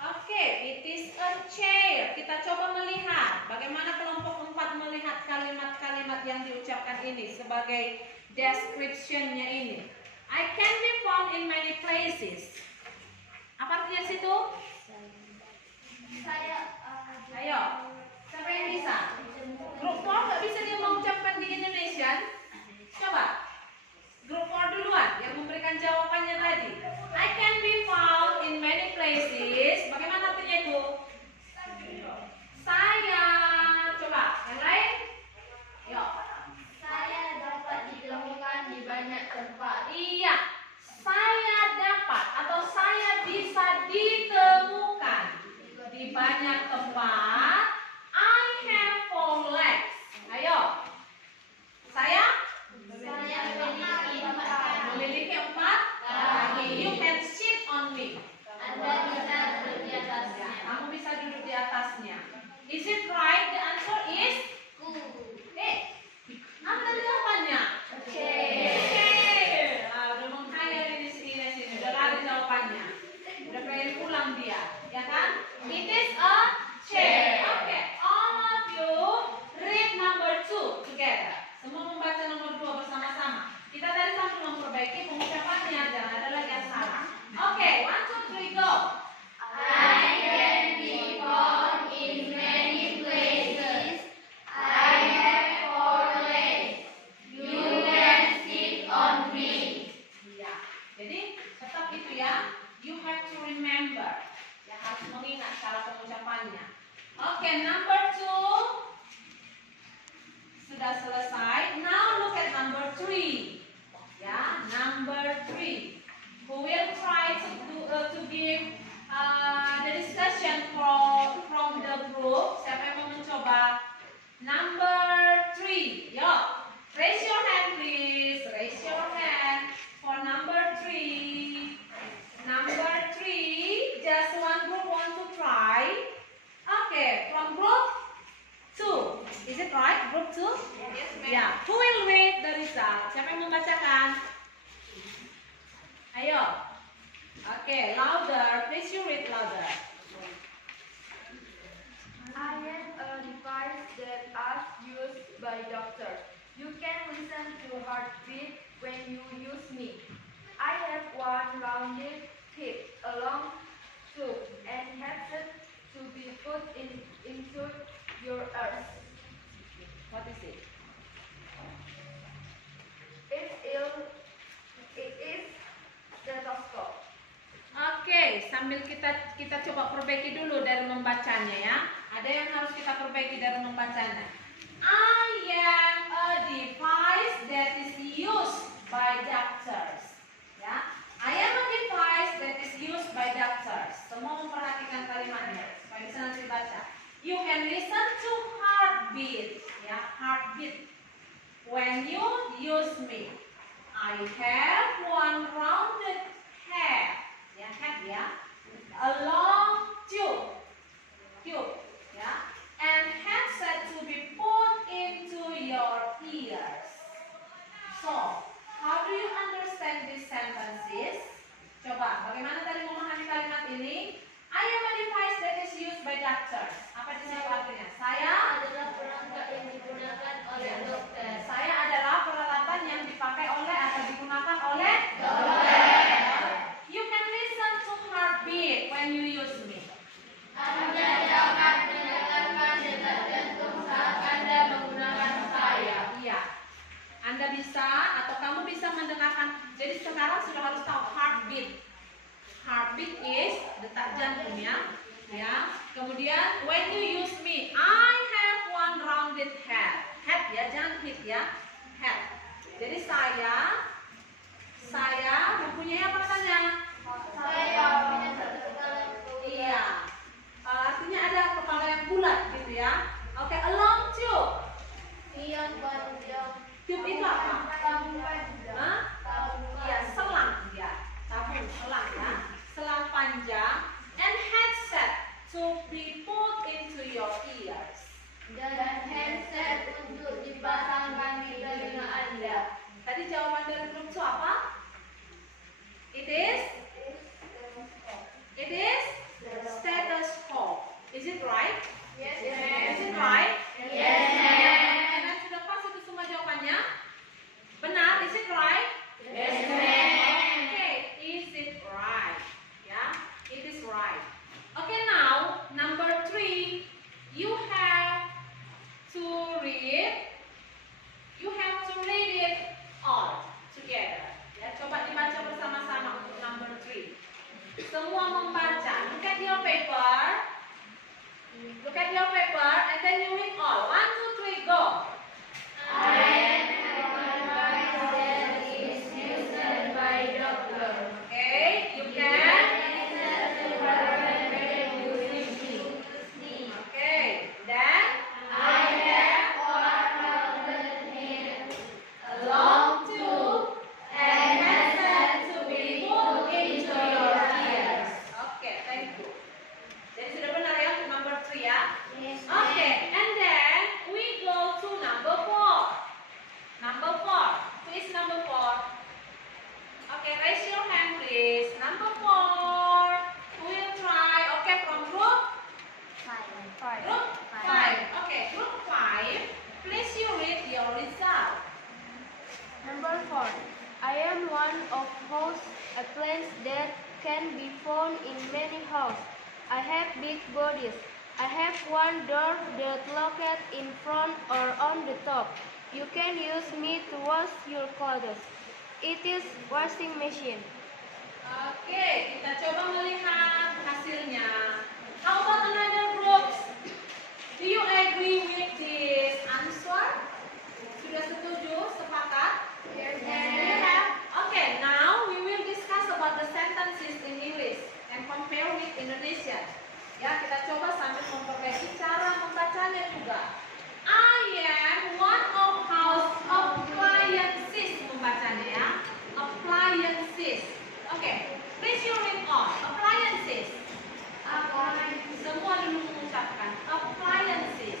Okay, it is a chair. Kita coba melihat bagaimana kelompok 4 melihat kalimat-kalimat yang diucapkan ini sebagai description-nya ini. I can be found in many places. Apa artinya situ? Ayo, siapa yang bisa? Grup 4 nggak bisa dia mengucapkan di Indonesian? Coba. Grup 4 duluan yang memberikan jawabannya tadi. I can be found in many places. Bagaimana artinya itu? Saya. Coba, yang lain? Yuk. Saya dapat ditemukan di banyak tempat. Iya, saya dapat atau saya bisa ditemukan di banyak tempat. I have 4 legs. Ayo. Saya memiliki 4 kaki. You can sit on me. Anda bisa duduk di atasnya. Kamu bisa duduk di atasnya. Is it right? The answer is apa tadi jawabannya? Udah menghayal ini sini, udah lari jawabannya. Udah pengen pulang dia, ya kan? It is a chair. Okay, all of you read number 2 together. Semua membaca nomor 2 bersama-sama. Kita tadi sambil memperbaiki pengucapannya, jangan ada lagi yang salah. Okay, 1, 2, 3, go. I can be found in many places. I have 4 legs. You can sit on me. Iya. Jadi tetap itu ya. You have to remember. Ya harus mengingat cara pengucapannya. Oke, number 2 sudah selesai. Now look at number 3. Ya, number 3. Who will try to give the discussion from the group? Siapa yang mau mencoba? Number 3. Yo, raise your hand please. Raise your hand for number 3. Number 3. Just one group want to try. Okay, from group 2. Is it right? Group 2? Yes, ma'am. Yeah. Who will read the result? Siapa yang membacakan? Ayo. Okay, louder. Please you read louder. I have a device that is used by doctors. You can listen to heartbeat when you use me. I have one rounded tip, a long tube, and headset to be put into your ears. What is it? It is stethoscope. Oke, sambil kita coba perbaiki dulu dari membacanya ya. Ada yang harus kita perbaiki dari membacanya. I am a device that is used by doctors. Ya, I am a device that is used by doctors. Semua memperhatikan kalimatnya supaya bisa nanti baca. You can listen to heartbeat. Ya, heartbeat. When you use me, I have one rounded head. Ya, head ya. A long tube. Ya. And headset to be put into your ears. So, how do you understand these sentences? Coba, bagaimana tadi memahami kalimat ini? I am a device that is used by doctors. Apa di sini artinya? Saya adalah perangkat yang digunakan oleh dokter. Saya adalah peralatan yang dipakai oleh atau digunakan oleh Dokter. You can listen to heartbeat when you use me. Anda dapat mendengarkan detak jantung saat Anda menggunakan saya. Iya. Anda bisa atau kamu bisa mendengarkan. Jadi sekarang sudah harus tahu heartbeat. Heartbeat is detak jantung ya. Ya. Kemudian when you use me, I have one rounded with hat. Hat ya, jangan hit ya. Hat. Jadi saya mempunyai apa katanya? Iya. Artinya ada kepala yang bulat gitu ya. Oke, a long tube. Tube itu apa? Hah? Iya, selang ya. Tabung selang ya. Selang panjang and headset to be put into your ears. Dan handset untuk dipasangkan di telinga Anda. Tadi jawaban dari grup itu apa? It is stethoscope. Is it right? Yes, Is it right? Yes. Dan sudah pas itu semua jawabannya? Benar? Is it right? Yes, Okay, is it right? Yeah, it is right. Okay, now number 3, you have to read. You have to read it all together. Ya, coba dibaca bersama-sama untuk number 3. Semua membaca. Look at your paper. Look at your paper and then you read all. 1, 2, 3, go. Okay, you can. Okay, then long tube and headset to be put into your ears. Okay, thank you. Jadi sudah benar ya untuk number 3 ya. Okay, and then we go to number 4. Number 4. Who is number 4? Okay, raise your hand please. Number 4. Who will try? Okay, from group? Group 5. Okay, group 5. Please you read your result. Number 4. I am one of those plants that can be found in many houses. I have big bodies. I have one door that located in front or on the top. You can use me to wash your clothes. It is washing machine. Oke, kita coba melihat hasilnya. How about another groups? Do you agree with this answer? Sudah setuju? Sepakat? Yes. Okay, now we will discuss about the sentences in English and compare with Indonesian. Ya, kita coba sambil memperbaiki cara membacanya juga. I am one of house appliances membacanya ya. Appliances. Okay, please you read on. Appliances. Semua dulu mengucapkan appliances.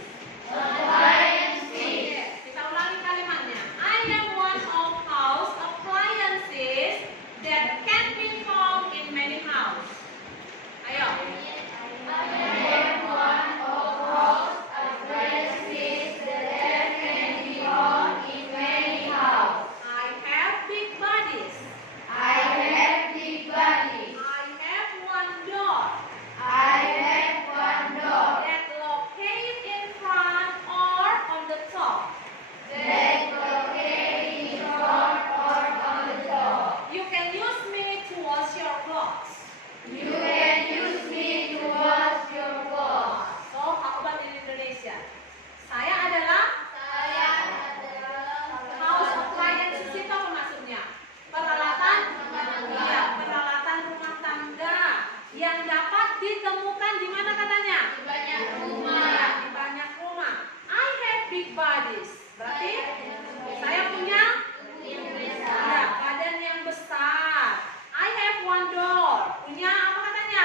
Yes, kita ulangi kalimatnya. I am one of house appliances that can be found in many houses. Ayo. I have big bodies. I have one door that located in front or on the top. You can use me to wash your clothes. So, how about in Indonesia? Saya adalah house appliances itu apa maksudnya? Peralatan, iya, peralatan rumah tangga yang dapat ditemukan di mana katanya? Iya, di banyak rumah. I have big bodies. Berarti saya punya ya, badan yang besar. I have one door. Punya apa katanya?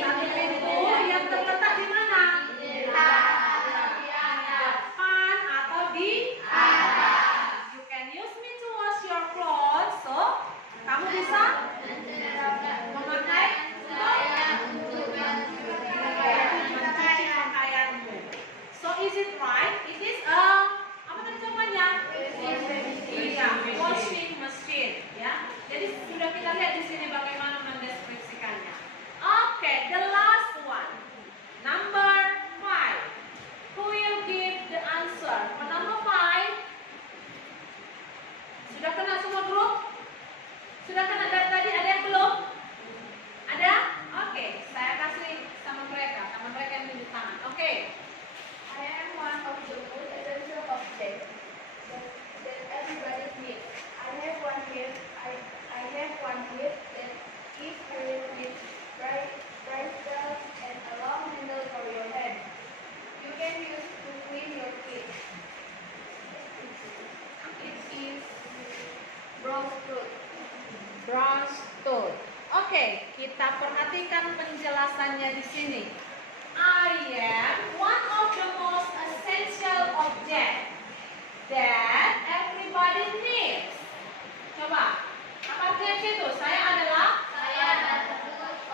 Satu pintu yang terletak di mana? Di depan atau di atas. You can use me to wash your clothes. So, kamu bisa memakai untuk mencuci pakaianmu. So, is it right? It is a kita perhatikan penjelasannya di sini. I am one of the most essential object that everybody needs. Coba, apa artinya situ? Saya adalah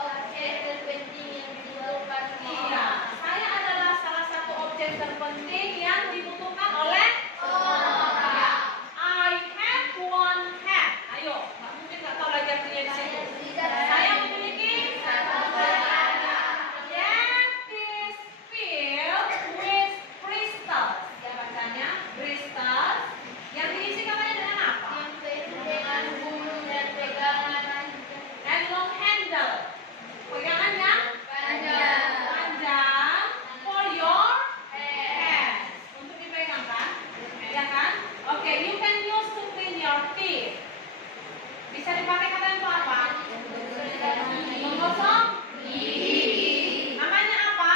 objek terpenting yang dibutuhkan. Iya, saya adalah salah satu objek terpenting yang dibutuhkan oleh orang. I have one hat. Ayo, mungkin nggak tahu lagi artinya di situ. Saya memiliki that is filled with crystals. Ya bacanya crystals. Yang diisi katanya dengan apa? Dengan bulu dan pegangan And long handle. Pegangan yang panjang for your hands. Untuk dipegang kan? Ya kan? Oke, you can use to clean your teeth. Bisa dipakai kata untuk apa? Menggosok gigi. Namanya apa?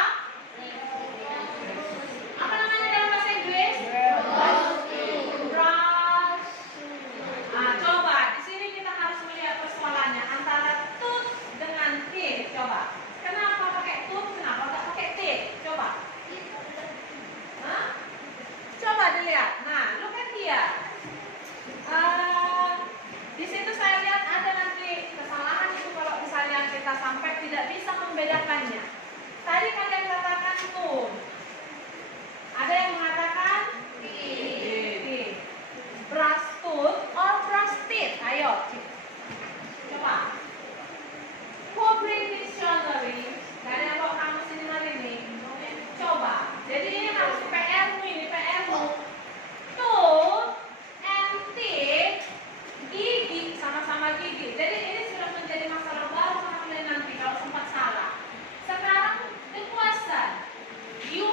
Apa namanya dalam bahasa Inggris? Brush. Ah, coba di sini kita harus melihat persoalannya antara tooth dengan teeth. Coba. Kenapa pakai tooth? Kenapa nggak pakai teeth? Coba. Hah? Coba dilihat. Nah, look at here. Di situ saya lihat ada nanti kesalahan itu kalau misalnya kita sampai tidak bisa membedakannya. Tadi kalian katakan tooth. Ada yang mengatakan teeth. Brush tooth or brush teeth? Ayo. Coba. Who bring dictionary? Gak ada yang bawa kamus ini hari ini. Coba. Jadi ini harus PR-mu ini, PR-mu. Tooth and teeth, gigi sama-sama gigi. Jadi ini sudah menjadi masalah baru sama kalian nanti kalau sempat salah. Sekarang the question, you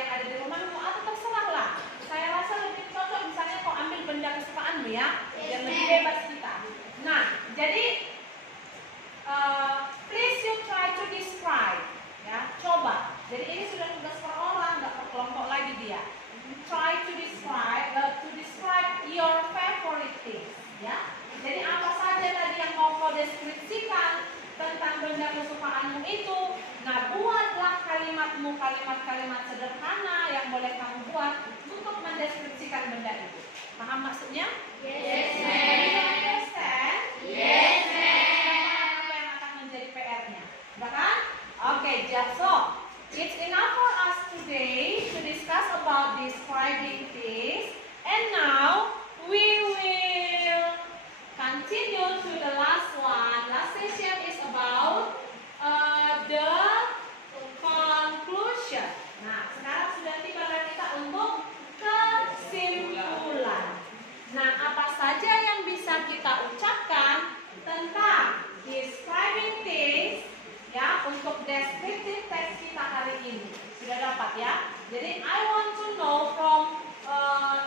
yang ada di rumahmu atau terserahlah. Saya rasa lebih cocok misalnya kau ambil benda kesukaanmu ya, yang lebih bebas kita. Nah, jadi please you try to describe, ya, coba. Jadi ini sudah tugas per orang, nggak per kelompok lagi dia. Try to describe your favorite things, ya. Jadi apa saja tadi yang mau kau deskripsikan tentang benda kesukaanmu itu. Nah, buatlah kalimatmu kalimat-kalimat sederhana yang boleh kamu buat untuk mendeskripsikan benda itu. Paham maksudnya? Yes, Understand? Yes, Apa yang akan menjadi PR-nya? Udah kan? Oke, so it's enough for us today to discuss about describing things. And now we will continue to the last one. Last session is about the conclusion. Nah, sekarang sudah tibalah kita untuk kesimpulan. Nah, apa saja yang bisa kita ucapkan tentang describing things ya untuk descriptive text kita hari ini? Sudah dapat ya? Jadi I want to know from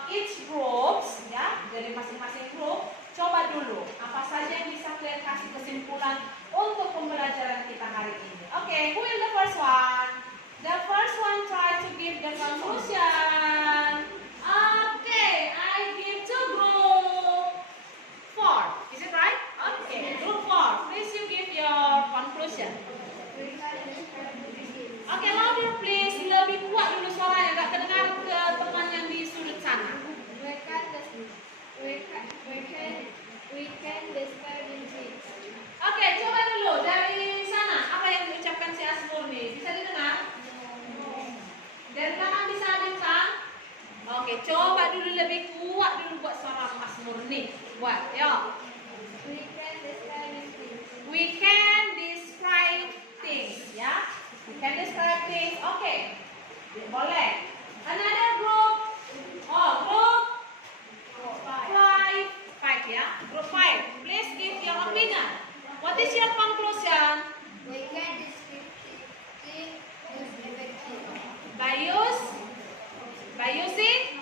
each groups ya, dari masing-masing grup, coba dulu apa saja yang bisa kalian kasih kesimpulan untuk pembelajaran kita hari ini. Oke, who is the first one? The first one try to give the conclusion. Okay, I give to group 4. Is it right? Okay, group 4. Please you give your conclusion. Oke, louder please. Lebih kuat dulu suaranya, nggak kedengar ke teman yang di sudut sana. We can describe in things. Oke, coba dulu dari sana. Apa yang diucapkan si Asmurni? Bisa didengar? Dari belakang bisa didengar? Oke, coba dulu lebih kuat dulu buat suara Asmurni. Buat, yuk. We can describe in things. We can describe things, ya. We can describe things. Oke, boleh. Another group. Oh, group 5 ya. Group 5. Please give your opinion. What is your conclusion? We can describe things effectively. By using?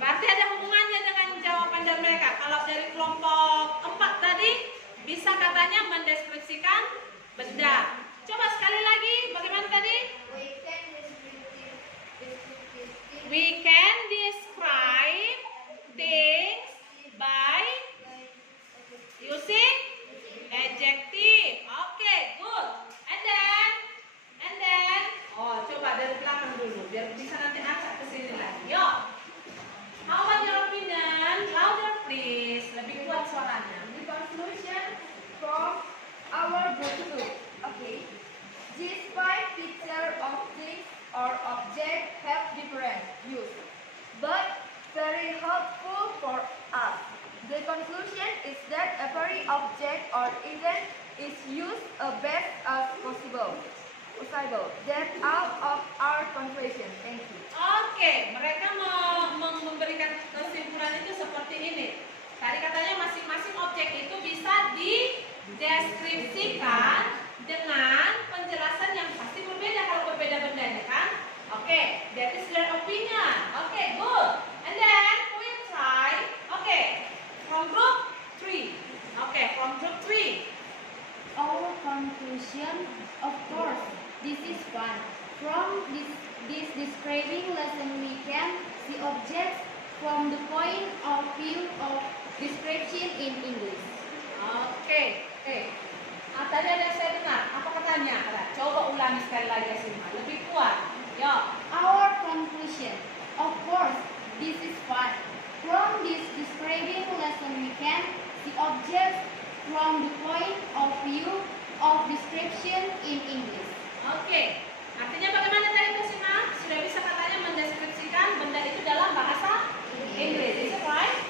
Berarti ada hubungannya dengan jawaban dari mereka. Kalau dari kelompok 4 tadi bisa katanya mendeskripsikan benda. Coba sekali lagi, bagaimana tadi? We can describe things by using adjective. Okay, good. And then, oh, coba dari belakang dulu, biar bisa nanti acak ke sini lagi. Yuk. How about your opinion? Louder please. Lebih kuat suaranya. The conclusion from our group 2. Okay. These 5 pictures of things or objects have different use, but very helpful for us. The conclusion is that every object or event is used as best as possible. That's all of our conclusion. Thank you. Oke, mereka memberikan kesimpulan itu seperti ini. Tadi katanya masing-masing objek itu bisa dideskripsikan dengan penjelasan yang pasti berbeda kalau berbeda bendanya kan? Oke, that is their opinion. Oke, good. And then we try. Oke, from group 3. Oke, from group 3. Our conclusion, of course, this is fun. From this describing lesson, we can see objects from the point of view of description in English. Oke. Tadi ada yang saya dengar. Apa katanya? Coba ulangi sekali lagi Asima. Lebih kuat. Yo. Our conclusion, of course, this is fun. From this describing lesson, we can see objects from the point of view of description in English. Oke. Artinya bagaimana tadi Asima? Sudah bisa katanya mendeskripsikan benda itu dalam bahasa Inggris. Is it right?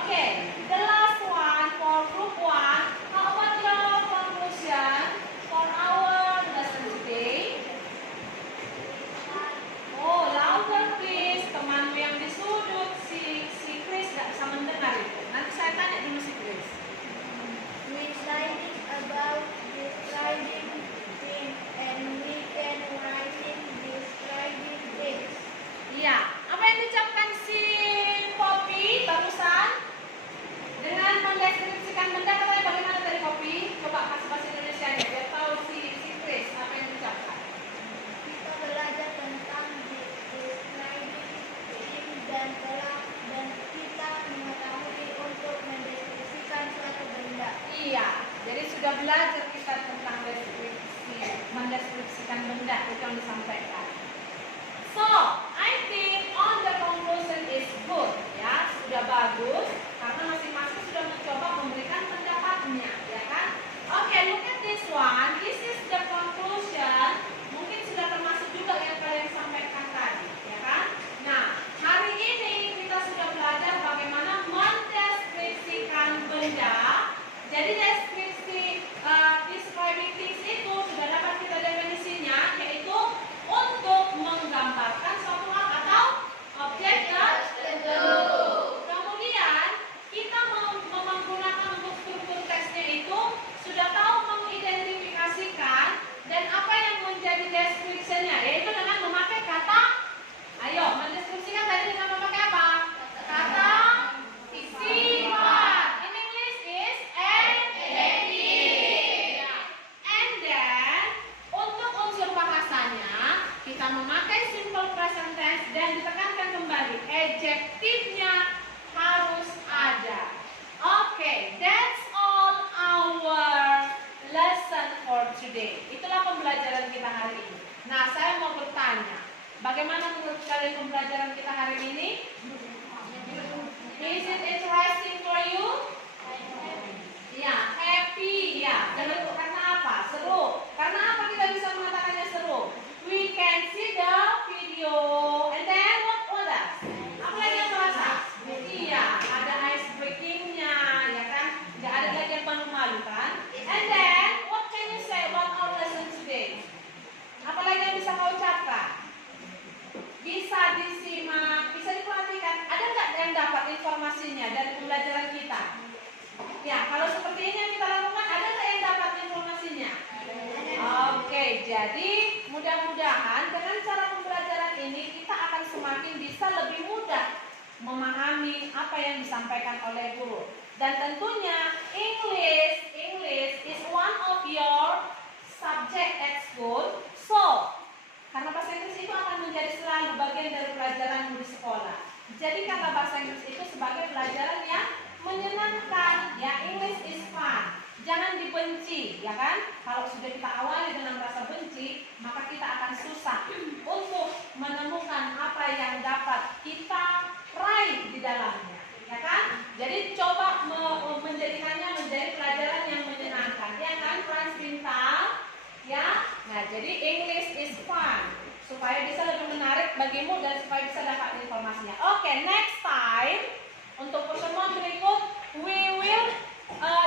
Oke. The last one for group 1. How about your conclusion for our lesson today? Iya, apa yang diucapkan si Poppy barusan? Dengan mendeskripsikan benda, katanya bagaimana tadi Poppy? Coba kasih bahasa Indonesia-nya, biar tahu si Chris apa yang diucapkan. Kita belajar tentang describing dan kita mengetahui untuk mendeskripsikan suatu benda. Iya, jadi sudah belajar kita tentang mendeskripsikan benda itu yang disampaikan. So, I think on the conclusion is good, ya, sudah bagus karena masing-masing sudah mencoba memberikan pendapatnya, ya kan? Oke, look at this one. This is the conclusion. Mungkin sudah termasuk juga yang kalian sampaikan tadi, ya kan? Nah, hari ini kita sudah belajar bagaimana mendeskripsikan benda. Jadi describing things itu sudah dapat kita definisinya, yaitu untuk menggambarkan suatu hal atau objek tertentu. Kemudian kita menggunakan untuk struktur teksnya itu sudah tahu mengidentifikasikan dan apa yang menjadi description-nya, yaitu dengan memakai kata. Ayo, mendeskripsikan tadi dengan memakai apa? Kata sifat. In English is adjective. And then untuk unsur bahasanya kita memakai simple present tense dan ditekankan kembali adjektifnya harus ada. Okay, that's all our lesson for today. Itulah pembelajaran kita hari ini. Nah, saya mau bertanya, bagaimana menurut kalian pembelajaran kita hari ini? Is it interesting for you? Ya, happy ya. Karena apa? Seru. Karena apa kita bisa mengatakannya seru? We can see the video and then what else? Apa lagi yang terasa? Iya, ada ice breakingnya, ya kan? Nggak ada lagi yang malu-malu kan? And then what can you say about our lesson today? Apa lagi yang bisa kau ucapkan? Bisa disimak, bisa diperhatikan. Ada nggak yang dapat informasinya dari pembelajaran kita? Ya, kalau seperti ini yang kita lakukan, ada nggak yang dapat informasinya? Oke, jadi mudah-mudahan dengan cara pembelajaran ini kita akan semakin bisa lebih mudah memahami apa yang disampaikan oleh guru. Dan tentunya English is one of your subject at school. So, karena bahasa Inggris itu akan menjadi selalu bagian dari pelajaran di sekolah. Jadi kata bahasa Inggris itu sebagai pelajaran yang menyenangkan, ya. English is fun. Jangan dibenci, ya kan? Kalau sudah kita awali dengan rasa benci, maka kita akan susah untuk menemukan apa yang dapat kita raih di dalamnya, ya kan? Jadi coba menjadikannya menjadi pelajaran yang menyenangkan, ya kan, Franz Pintal? Ya, nah jadi English is fun supaya bisa lebih menarik bagimu dan supaya bisa dapat informasinya. Oke, next time untuk pertemuan berikut we will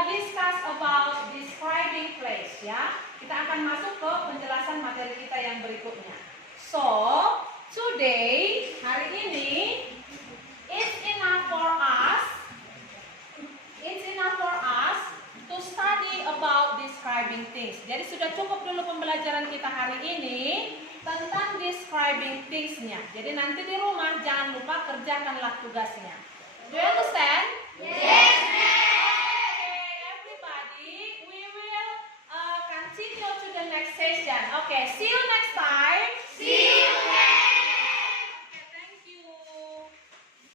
discuss about describing place, ya. Kita akan masuk ke penjelasan materi kita yang berikutnya. So today, hari ini it's enough for us to study about describing things. Jadi sudah cukup dulu pembelajaran kita hari ini tentang describing things-nya. Jadi nanti di rumah jangan lupa kerjakanlah tugasnya. Do you understand? Yes, ma'am. Okay, everybody, we will continue to the next session. Okay, see you next time. See you.